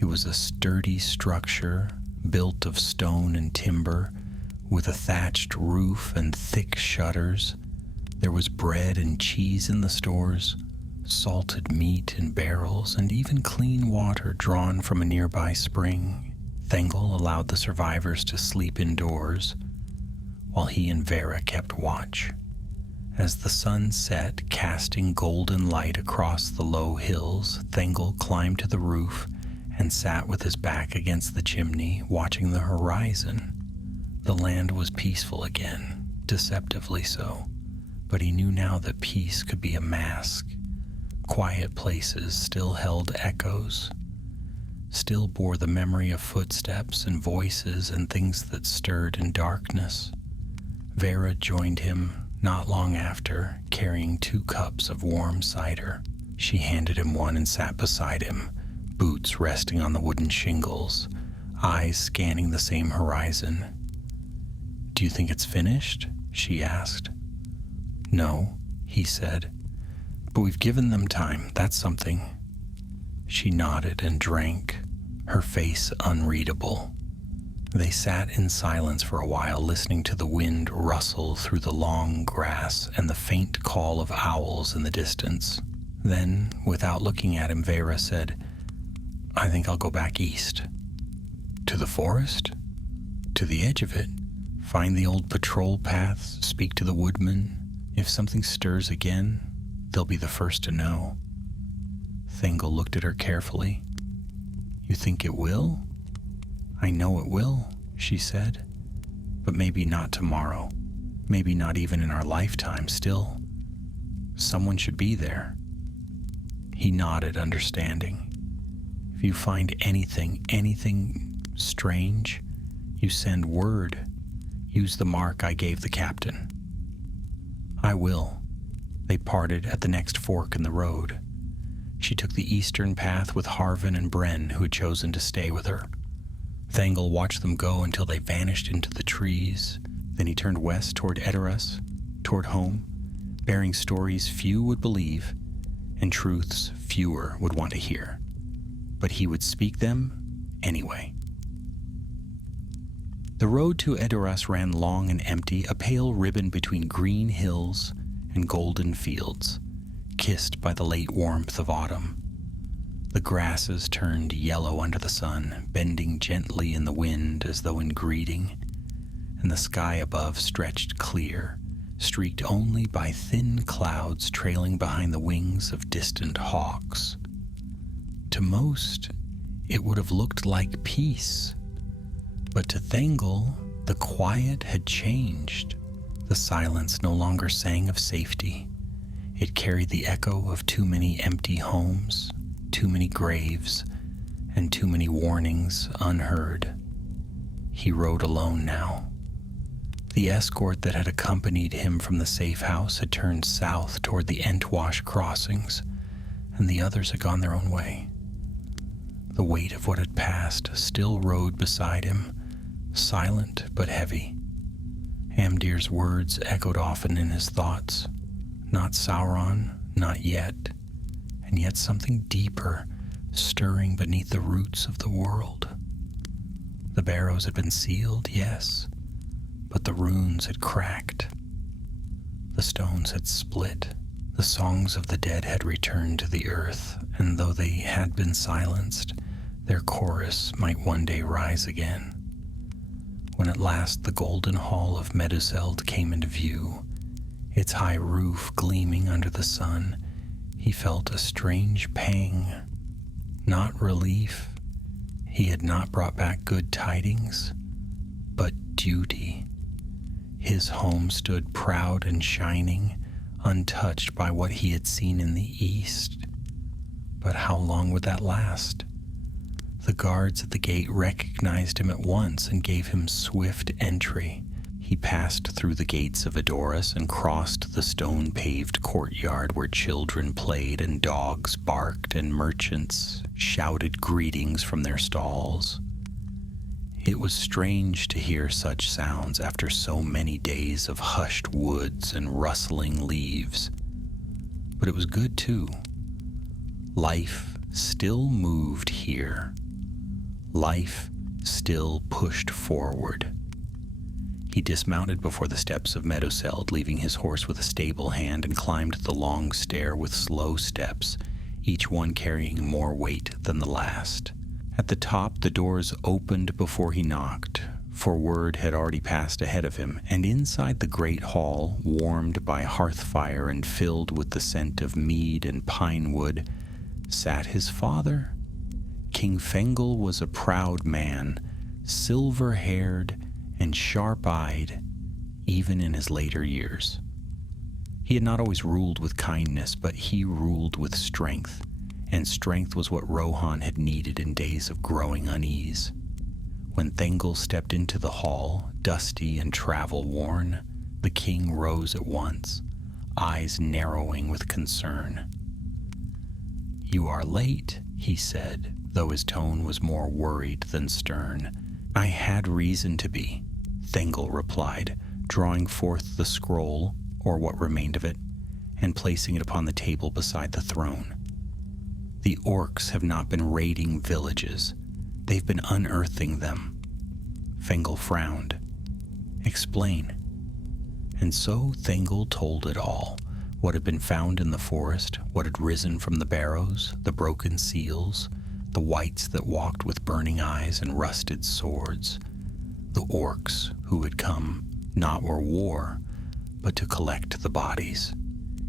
It was a sturdy structure, built of stone and timber, with a thatched roof and thick shutters. There was bread and cheese in the stores, salted meat in barrels, and even clean water drawn from a nearby spring. Thengel allowed the survivors to sleep indoors, while he and Vera kept watch. As the sun set, casting golden light across the low hills, Thengel climbed to the roof and sat with his back against the chimney, watching the horizon. The land was peaceful again, deceptively so, but he knew now that peace could be a mask. Quiet places still held echoes, still bore the memory of footsteps and voices and things that stirred in darkness. Vera joined him not long after, carrying 2 cups of warm cider. She handed him one and sat beside him, boots resting on the wooden shingles, eyes scanning the same horizon. "Do you think it's finished?" she asked. "No," he said, "but we've given them time. That's something." She nodded and drank, her face unreadable. They sat in silence for a while, listening to the wind rustle through the long grass and the faint call of owls in the distance. Then, without looking at him, Vera said, "I think I'll go back east." "To the forest?" "To the edge of it. Find the old patrol paths, speak to the woodmen. If something stirs again, they'll be the first to know." Thengel looked at her carefully. "You think it will?" "I know it will," she said. "But maybe not tomorrow. Maybe not even in our lifetime. Still, someone should be there." He nodded, understanding. "If you find anything strange, You send word. Use the mark I gave the captain." "I will." They parted at the next fork in the road. She took the eastern path with Harvin and Bren, who had chosen to stay with her. Thangel watched them go until they vanished into the trees. Then he turned west toward Edoras, toward home, bearing stories few would believe and truths fewer would want to hear. But he would speak them anyway. The road to Edoras ran long and empty, a pale ribbon between green hills and golden fields, kissed by the late warmth of autumn. The grasses turned yellow under the sun, bending gently in the wind as though in greeting, and the sky above stretched clear, streaked only by thin clouds trailing behind the wings of distant hawks. To most, it would have looked like peace, but to Thangel, the quiet had changed. The silence no longer sang of safety. It carried the echo of too many empty homes, too many graves, and too many warnings unheard. He rode alone now. The escort that had accompanied him from the safe house had turned south toward the Entwash crossings, and the others had gone their own way. The weight of what had passed still rode beside him, silent but heavy. Amdir's words echoed often in his thoughts. Not Sauron, not yet, and yet something deeper, stirring beneath the roots of the world. The barrows had been sealed, yes, but the runes had cracked. The stones had split. The songs of the dead had returned to the earth, and though they had been silenced, their chorus might one day rise again. When at last the golden hall of Meduseld came into view, its high roof gleaming under the sun, he felt a strange pang. Not relief. He had not brought back good tidings, but duty. His home stood proud and shining, untouched by what he had seen in the east. But how long would that last? The guards at the gate recognized him at once and gave him swift entry. He passed through the gates of Edoras and crossed the stone-paved courtyard where children played and dogs barked and merchants shouted greetings from their stalls. It was strange to hear such sounds after so many days of hushed woods and rustling leaves. But it was good too. Life still moved here. Life still pushed forward. He dismounted before the steps of Meduseld, leaving his horse with a stable hand, and climbed the long stair with slow steps, each one carrying more weight than the last. At the top, the doors opened before he knocked, for word had already passed ahead of him, and inside the great hall, warmed by hearth fire and filled with the scent of mead and pine wood, sat his father. King Fengel was a proud man, silver-haired and sharp-eyed, even in his later years. He had not always ruled with kindness, but he ruled with strength, and strength was what Rohan had needed in days of growing unease. When Thangel stepped into the hall, dusty and travel-worn, the king rose at once, eyes narrowing with concern. "You are late," he said, though his tone was more worried than stern. "I had reason to be," Thangel replied, drawing forth the scroll, or what remained of it, and placing it upon the table beside the throne. "The orcs have not been raiding villages. They've been unearthing them." Fengel frowned. "Explain." And so Thangel told it all, what had been found in the forest, what had risen from the barrows, the broken seals, the wights that walked with burning eyes and rusted swords, the orcs who had come not for war, but to collect the bodies.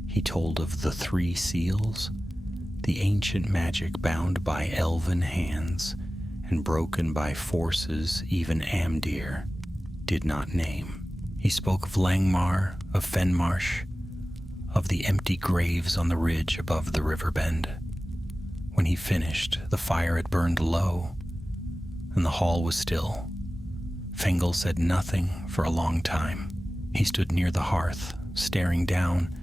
He told of the 3 seals, the ancient magic bound by elven hands and broken by forces even Amdir did not name. He spoke of Langmar, of Fenmarsh, of the empty graves on the ridge above the river bend. When he finished, the fire had burned low, and the hall was still. Fingal said nothing for a long time. He stood near the hearth, staring down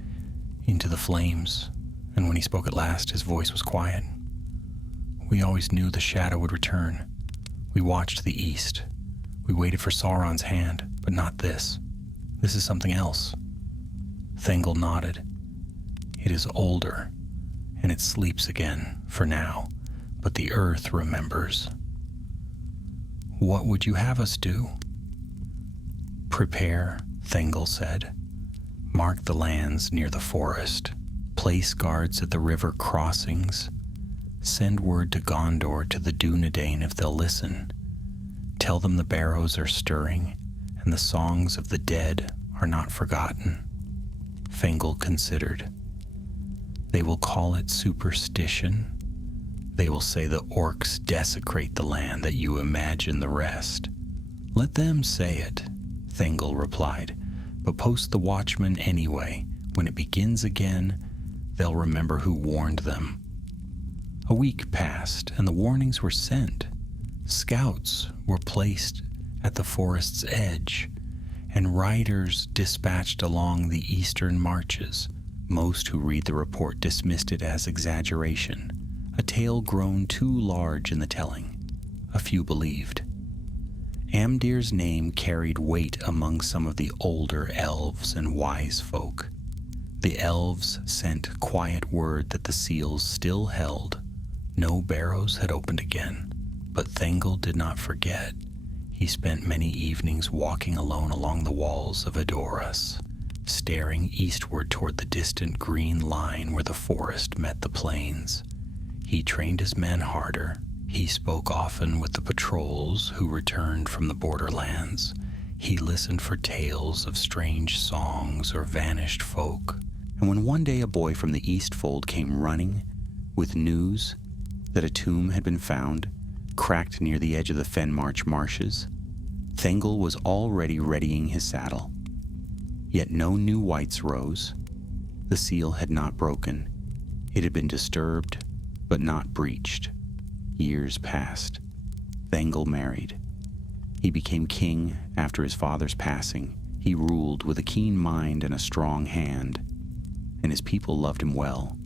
into the flames, and when he spoke at last, his voice was quiet. We always knew the shadow would return. We watched the east. We waited for Sauron's hand, but not this. This is something else. Thengel nodded. It is older, and it sleeps again, for now, but the earth remembers. What would you have us do? Prepare, Thengel said. Mark the lands near the forest. Place guards at the river crossings. Send word to Gondor to the Dunedain if they'll listen. Tell them the barrows are stirring, and the songs of the dead are not forgotten. Fingal considered. They will call it superstition. They will say the orcs desecrate the land, that you imagine the rest. Let them say it, Thengel replied, but post the watchmen anyway. When it begins again, they'll remember who warned them. A week passed, and the warnings were sent. Scouts were placed at the forest's edge, and riders dispatched along the eastern marches. Most who read the report dismissed it as exaggeration, a tale grown too large in the telling. A few believed. Amdir's name carried weight among some of the older elves and wise folk. The elves sent quiet word that the seals still held. No barrows had opened again, but Thengel did not forget. He spent many evenings walking alone along the walls of Edoras, staring eastward toward the distant green line where the forest met the plains. He trained his men harder. He spoke often with the patrols who returned from the borderlands. He listened for tales of strange songs or vanished folk. And when one day a boy from the Eastfold came running with news that a tomb had been found, cracked near the edge of the Fenmarch marshes, Thengel was already readying his saddle. Yet no new wights rose. The seal had not broken. It had been disturbed, but not breached. Years passed. Thengel married. He became king after his father's passing. He ruled with a keen mind and a strong hand, and his people loved him well.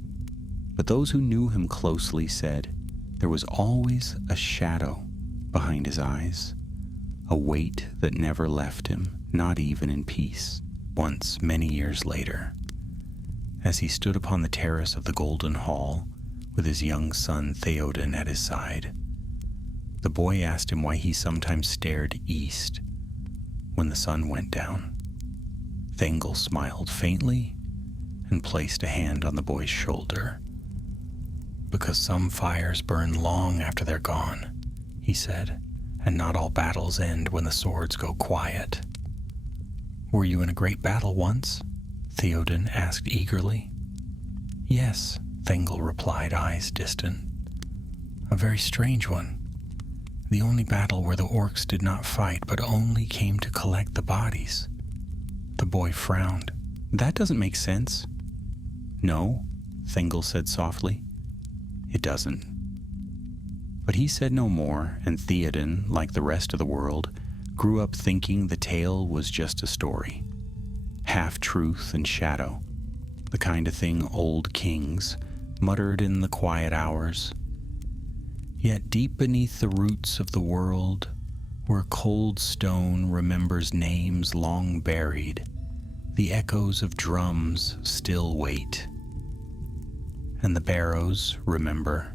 But those who knew him closely said there was always a shadow behind his eyes, a weight that never left him, not even in peace. Once, many years later, as he stood upon the terrace of the Golden Hall with his young son Theoden at his side, the boy asked him why he sometimes stared east when the sun went down. Thengel smiled faintly and placed a hand on the boy's shoulder. Because some fires burn long after they're gone, he said, and not all battles end when the swords go quiet. Were you in a great battle once? Theoden asked eagerly. Yes, Thengel replied, eyes distant. A very strange one. The only battle where the orcs did not fight, but only came to collect the bodies. The boy frowned. That doesn't make sense. No, Thengel said softly. It doesn't. But he said no more, and Theoden, like the rest of the world, grew up thinking the tale was just a story. Half truth and shadow, the kind of thing old kings muttered in the quiet hours. Yet deep beneath the roots of the world, where cold stone remembers names long buried, the echoes of drums still wait. And the barrows remember